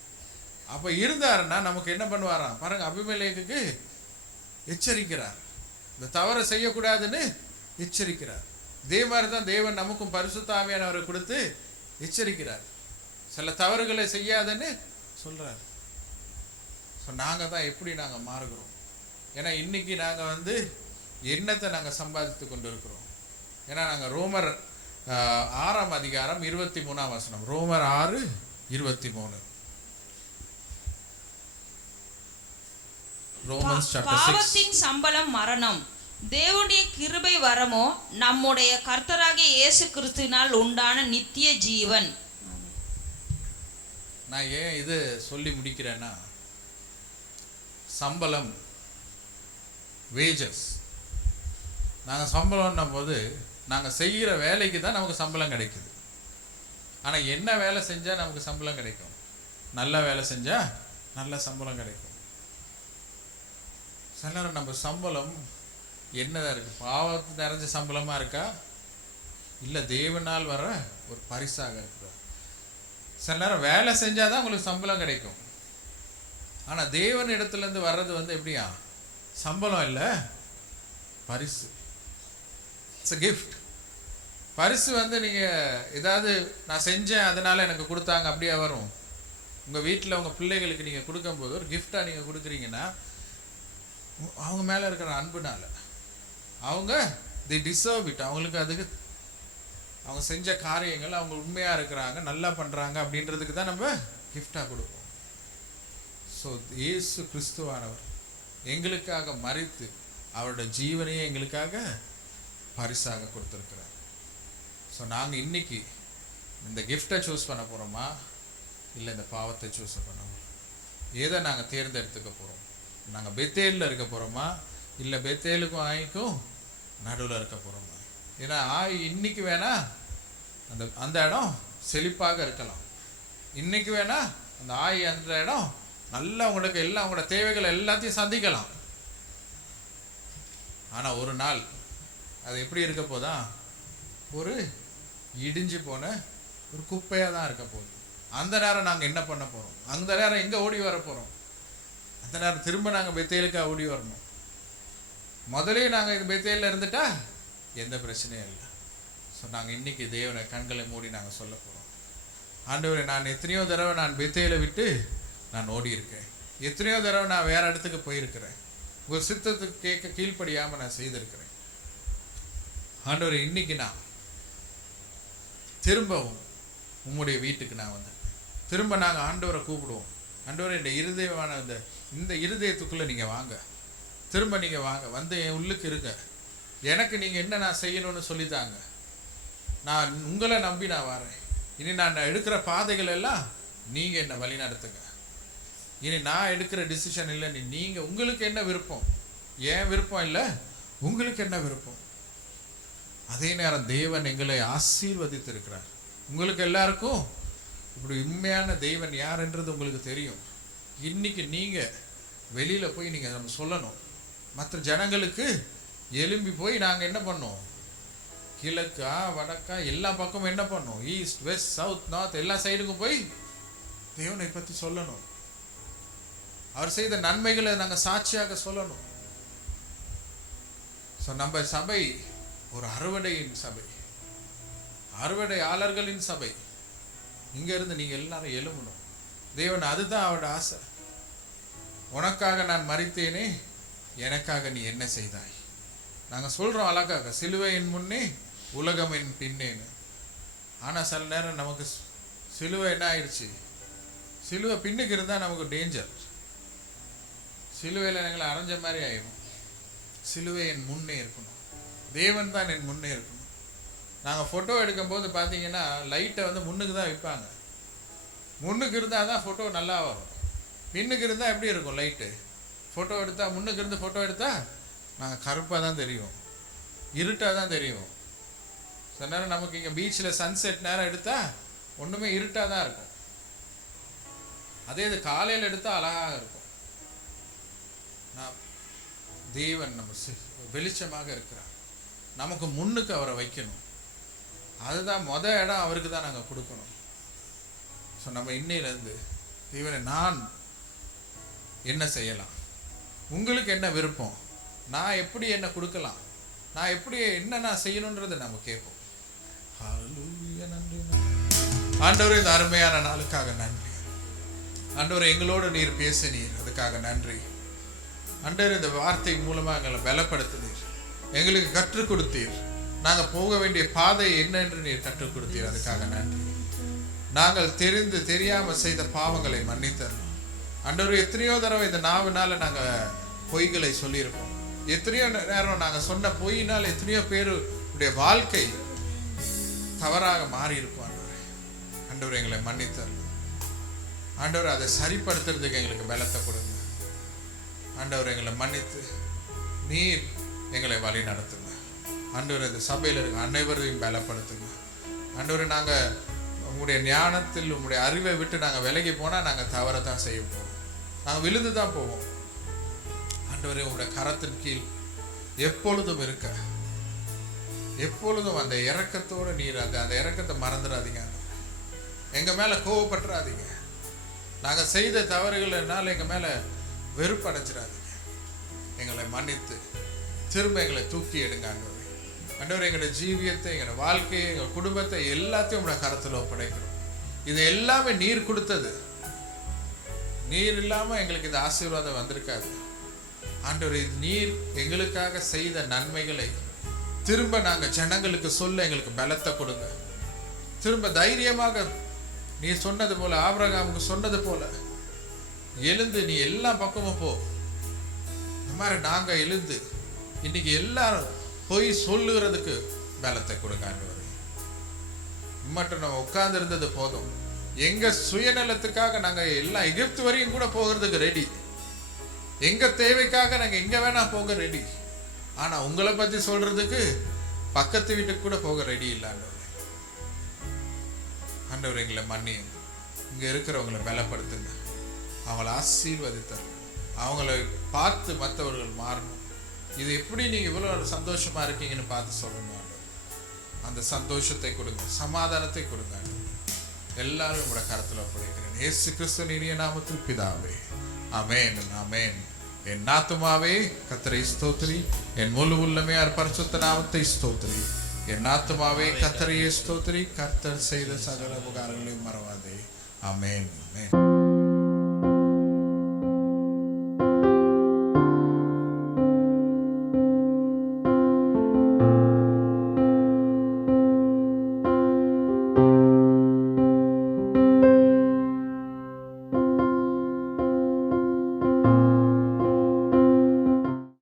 அப்போ இருந்தாருன்னா நமக்கு என்ன பண்ணுவாராம் பாருங்க, அபிமெலேக்குக்கு எச்சரிக்கிறார், இந்த தவறை செய்யக்கூடாதுன்னு எச்சரிக்கிறார். இதே மாதிரி தான் தேவன் நமக்கும் பரிசுத்த ஆவியானவரை கொடுத்து எச்சரிக்கிறார், சில தவறுகளை செய்யாதுன்னு சொல்றார். ஸோ நாங்கள் தான் எப்படி நாங்கள் மாறுகிறோம்? ஏன்னா இன்னைக்கு நாங்கள் எண்ணத்தை நாங்கள் சம்பாதித்து கொண்டு இருக்கிறோம். ஏன்னா நாங்கள் ரோமர் 6ஆம் அதிகாரம் 23ஆம் வசனம், ரோமர் 6:23. பாவத்தின் சம்பளம் மரணம், தேவனுடைய கிருபை வரமோ நம்முடைய கர்த்தராகிய இயேசு கிறிஸ்துவினால் உண்டான நித்திய ஜீவன். நான் ஏன் இது சொல்லி முடிக்கிறேன்னா, சம்பளம், வேஜஸ், நாங்கள் சம்பளம்னா போது நாங்கள் செய்கிற வேலைக்கு தான் நமக்கு சம்பளம் கிடைக்குது. ஆனால் என்ன வேலை செஞ்சால் நமக்கு சம்பளம் கிடைக்கும்? நல்ல வேலை செஞ்சால் நல்ல சம்பளம் கிடைக்கும். சில நேரம் நம்ம சம்பளம் என்னதான் இருக்குது? பாவத்து நிறைஞ்ச சம்பளமாக இருக்கா, இல்லை தேவனால் வர ஒரு பரிசாக இருக்குதா? சில நேரம் வேலை செஞ்சால் தான் உங்களுக்கு சம்பளம் கிடைக்கும். ஆனால் தேவன் இடத்துலேருந்து வர்றது எப்படியா? சம்பளம் இல்லை, பரிசு. It's a gift. பரிசு நீங்கள் ஏதாவது நான் செஞ்சேன் அதனால் எனக்கு கொடுத்தாங்க அப்படியே வரும். உங்கள் வீட்டில் உங்கள் பிள்ளைகளுக்கு நீங்கள் கொடுக்கும்போது ஒரு கிஃப்டாக நீங்கள் கொடுக்குறீங்கன்னா அவங்க மேலே இருக்கிற அன்புனால அவங்க தி டிசர்வ் இட். அவங்களுக்கு அதுக்கு அவங்க செஞ்ச காரியங்கள், அவங்க உண்மையாக இருக்கிறாங்க, நல்லா பண்ணுறாங்க அப்படின்றதுக்கு தான் நம்ம கிஃப்டாக கொடுப்போம். ஸோ இயேசு கிறிஸ்துவானவர் எங்களுக்காக மரித்து அவரோட ஜீவனையே எங்களுக்காக பரிசாக கொடுத்துருக்கிறார். ஸோ நாங்கள் இன்னைக்கு இந்த கிஃப்டை சூஸ் பண்ண போகிறோமா, இல்லை இந்த பாவத்தை சூஸ் பண்ணோமா? எதை நாங்கள் தேர்ந்தெடுத்துக்க போகிறோம்? நாங்கள் பெத்தேலில் இருக்க போகிறோமா, இல்லை பெத்தேலுக்கும் ஆய்க்கும் நடுவில் இருக்க போகிறோமா? ஏன்னா ஆய் இன்னைக்கு வேணா அந்த இடம் செழிப்பாக இருக்கலாம், இன்னைக்கு வேணா அந்த ஆய் அந்த இடம் நல்லா உங்களுக்கு எல்லாம் உங்களோட தேவைகள் எல்லாத்தையும் சந்திக்கலாம். ஆனால் ஒரு நாள் அது எப்படி இருக்க போதா? ஒரு இடிஞ்சு போன ஒரு குப்பையாக தான் இருக்க போகுது. அந்த நேரம் நாங்கள் என்ன பண்ண போகிறோம்? அந்த நேரம் எங்கே ஓடி வர போகிறோம்? அந்த நேரம் திரும்ப நாங்கள் பெத்தேலுக்காக ஓடி வரணும். முதலே நாங்கள் இது பெத்தேலில் இருந்துட்டா எந்த பிரச்சனையும் இல்லை. ஸோ நாங்கள் இன்னைக்கு தேவனை கண்களை மூடி நாங்கள் சொல்ல போகிறோம், ஆண்டவரே, நான் எத்தனையோ தடவை நான் பெத்தேலை விட்டு நான் ஓடி இருக்கேன், எத்தனையோ தடவை நான் வேற இடத்துக்கு போயிருக்கிறேன், உங்கள் சித்தத்துக்கு கேட்க கீழ்ப்படியாமல் நான் செய்திருக்கிறேன். ஆண்டவரே, இன்னைக்கு நான் திரும்பவும் உம்முடைய வீட்டுக்கு நான் வந்தேன். திரும்ப நாங்கள் ஆண்டவரை கூப்பிடுவோம், ஆண்டவரை இந்த இருதயமான இந்த இருதயத்துக்குள்ளே நீங்கள் வாங்க, திரும்ப நீங்கள் வாங்க, என் உள்ளுக்கு இருங்க, எனக்கு நீங்கள் என்ன நான் செய்யணும்னு சொல்லித்தாங்க, நான் உங்களை நம்பி நான் வரேன். இனி நான் எடுக்கிற பாதைகள் எல்லாம் நீங்கள் என்னை வழி நடத்துங்க. இனி நான் எடுக்கிற டிசிஷன் இல்லை, நீங்கள் உங்களுக்கு என்ன விருப்பம், ஏன் விருப்பம் இல்லை, உங்களுக்கு என்ன விருப்பம். அதே நேரம் தேவன் எங்களை ஆசீர்வதித்திருக்கிறார். உங்களுக்கு எல்லாருக்கும் இப்படி உண்மையான தேவன் யாருன்றது உங்களுக்கு தெரியும். இன்னைக்கு நீங்கள் வெளியில் போய் நீங்கள் நம்ம சொல்லணும், மற்ற ஜனங்களுக்கு எழும்பி போய் நாங்கள் என்ன பண்ணோம், கிழக்கா வடக்கா எல்லா பக்கமும் என்ன பண்ணோம், ஈஸ்ட் வெஸ்ட் சவுத் நார்த் எல்லா சைடுக்கும் போய் தேவனை பற்றி சொல்லணும். அவர் செய்த நன்மைகளை நாங்கள் சாட்சியாக சொல்லணும். ஸோ நம்ம சபை ஒரு அறுவடையின் சபை, அறுவடையாளர்களின் சபை. இங்க இருந்து நீங்க எல்லாரும் எழும்பணும். தேவன் அதுதான் அவரோட ஆசை. உனக்காக நான் மரித்தேனே, எனக்காக நீ என்ன செய்தாய். நாங்கள் சொல்றோம் அழகாக, சிலுவையின் முன்னே உலகம் என் பின்னேன்னு. ஆனால் சில நேரம் நமக்கு சிலுவை என்ன ஆயிடுச்சு, சிலுவை பின்னுக்கு இருந்தால் நமக்கு டேஞ்சர். சிலுவையில் எங்களை அரைஞ்ச மாதிரி ஆயிடும். சிலுவை என் முன்னே இருக்கணும், தேவன் தான் என் முன்னே இருக்கணும். நாங்கள் ஃபோட்டோ எடுக்கும்போது பார்த்தீங்கன்னா லைட்டை வந்து முன்னுக்கு தான் வைப்பாங்க. முன்னுக்கு இருந்தால் தான் ஃபோட்டோ நல்லா வரும். பின்னுக்கு இருந்தால் எப்படி இருக்கும் லைட்டு? ஃபோட்டோ எடுத்தால் முன்னுக்கு இருந்து ஃபோட்டோ எடுத்தால் நாங்கள் கருப்பாக தான் தெரியும், இருட்டாக தான் தெரியும். சில நேரம் நமக்கு இங்கே பீச்சில் சன்செட் நேரம் எடுத்தால் ஒன்றுமே இருட்டாக தான் இருக்கும். அதே இது காலையில் எடுத்தால் அழகாக இருக்கும். நான் தேவன் நம்ம வெளிச்சமாக இருக்கிறார், நமக்கு முன்னுக்கு அவரை வைக்கணும். அதுதான் இடம் அவருக்கு தான் நாங்கள் கொடுக்கணும். ஸோ நம்ம இன்னையிலேருந்து தேவனை நான் என்ன செய்யலாம், உங்களுக்கு என்ன விருப்பம், நான் எப்படி என்ன கொடுக்கலாம், நான் எப்படி என்ன நான் செய்யணுன்றதை நம்ம கேட்போம். நன்றி ஆண்டவரே, இந்த அருமையான நாளுக்காக நன்றி ஆண்டவரே. எங்களோடு நீர் பேசினீர், அதுக்காக நன்றி ஆண்டவரே. இந்த வார்த்தை மூலமாக எங்களை பலப்படுத்தினீர், எங்களுக்கு கற்றுக் கொடுத்தீர். நாங்கள் போக வேண்டிய பாதை என்ன என்று நீர் கற்றுக் கொடுத்தீர், அதுக்காக நன்றி. நாங்கள் தெரிந்து தெரியாமல் செய்த பாவங்களை மன்னித்தரணும் ஆண்டவரே. எத்தனையோ தடவை இந்த நாவினால நாங்கள் பொய்களை சொல்லியிருப்போம். எத்தனையோ நேரம் நாங்கள் சொன்ன பொய்யினால் எத்தனையோ பேருடைய வாழ்க்கை தவறாக மாறி இருக்கும் ஆண்டவரே. ஆண்டவரே எங்களை மன்னித்தரணும் ஆண்டவரே. அதை சரிப்படுத்துறதுக்கு எங்களுக்கு பலத்தை கொடுங்க ஆண்டவரே. எங்களை மன்னித்து நீர் எங்களை வழி நடத்துங்க ஆண்டவரே. இந்த சபையில் இருக்க அனைவரையும் பலப்படுத்துங்க ஆண்டவரே. நாங்கள் உங்களுடைய ஞானத்தில் உங்களுடைய அறிவை விட்டு நாங்கள் விலகி போனால் நாங்கள் தவறை தான் செய்ய போவோம், நாங்கள் விழுந்து தான் போவோம் ஆண்டவரே. உங்களுடைய கரத்தின் கீழ் எப்பொழுதும் இருக்க, எப்பொழுதும் அந்த இரக்கத்தோடு நீர் அந்த இரக்கத்தை மறந்துடாதீங்க. எங்கள் மேலே கோவப்பட்டுறாதீங்க. நாங்கள் செய்த தவறுகள்னால எங்கள் மேலே வெறுப்படைச்சிடாதீங்க. எங்களை மன்னித்து திரும்ப எங்களை தூக்கி எடுங்க ஆண்டவரே. ஆண்டவரே, எங்களுடைய ஜீவியத்தை, எங்களோட வாழ்க்கையை, எங்கள் குடும்பத்தை எல்லாத்தையும் உங்களோட கரத்தில் ஒப்படைக்கிறோம். இது எல்லாமே நீர் கொடுத்தது. நீர் இல்லாமல் எங்களுக்கு இந்த ஆசீர்வாதம் வந்திருக்காது ஆண்டவரே. இது நீர் எங்களுக்காக செய்த நன்மைகளை திரும்ப நாங்கள் ஜனங்களுக்கு சொல்ல எங்களுக்கு பலத்தை கொடுங்க. திரும்ப தைரியமாக நீர் சொன்னது போல, ஆபிரகாமுக்கு சொன்னது போல எழுந்து நீ எல்லா பக்கமும் போ. இந்த மாதிரி நாங்கள் எழுந்து இன்னைக்கு எல்லாரும் போய் சொல்லுகிறதுக்கு பலத்தை கொடுங்க ஆண்டவரே. மட்டும் நம்ம உட்கார்ந்து இருந்தது போதும். எங்க சுயநலத்துக்காக நாங்கள் எல்லாம் எகிப்து வரையும் கூட போகிறதுக்கு ரெடி. எங்க தேவைக்காக நாங்கள் எங்க வேணா போக ரெடி. ஆனா உங்களை பத்தி சொல்றதுக்கு பக்கத்து வீட்டுக்கு கூட போக ரெடி இல்லை ஆண்டவரே. ஆண்டவரே, எங்களை மன்னியுங்க. இங்க இருக்கிறவங்களை பலப்படுத்துங்க, அவங்களை ஆசீர்வதித்தார், அவங்கள பார்த்து மற்றவர்கள் மாறணும். இது எப்படி நீங்க இவ்வளவு சந்தோஷமா இருக்கீங்கன்னு பார்த்து சொல்லணும் ஆண்டவரே. அந்த சந்தோஷத்தை கொடுங்க, சமாதானத்தை கொடுங்க ஆண்டவரே. எல்லாரும் உங்களோட கரத்தில் ஒப்படைக்கிறேன் இயேசு கிறிஸ்துவின் இனிய நாமத்தில் பிதாவே, ஆமென் ஆமென். என் ஆத்துமாவே கர்த்தரை ஸ்தோத்திரி, என் முழு உள்ளமே அவர் பரிசுத்த நாமத்தை ஸ்தோத்திரி. என் ஆத்துமாவே கர்த்தரையே ஸ்தோத்திரி, கர்த்தர் செய்த சகல உபகாரங்களையும் மறவாதே. ஆமென் ஆமென்.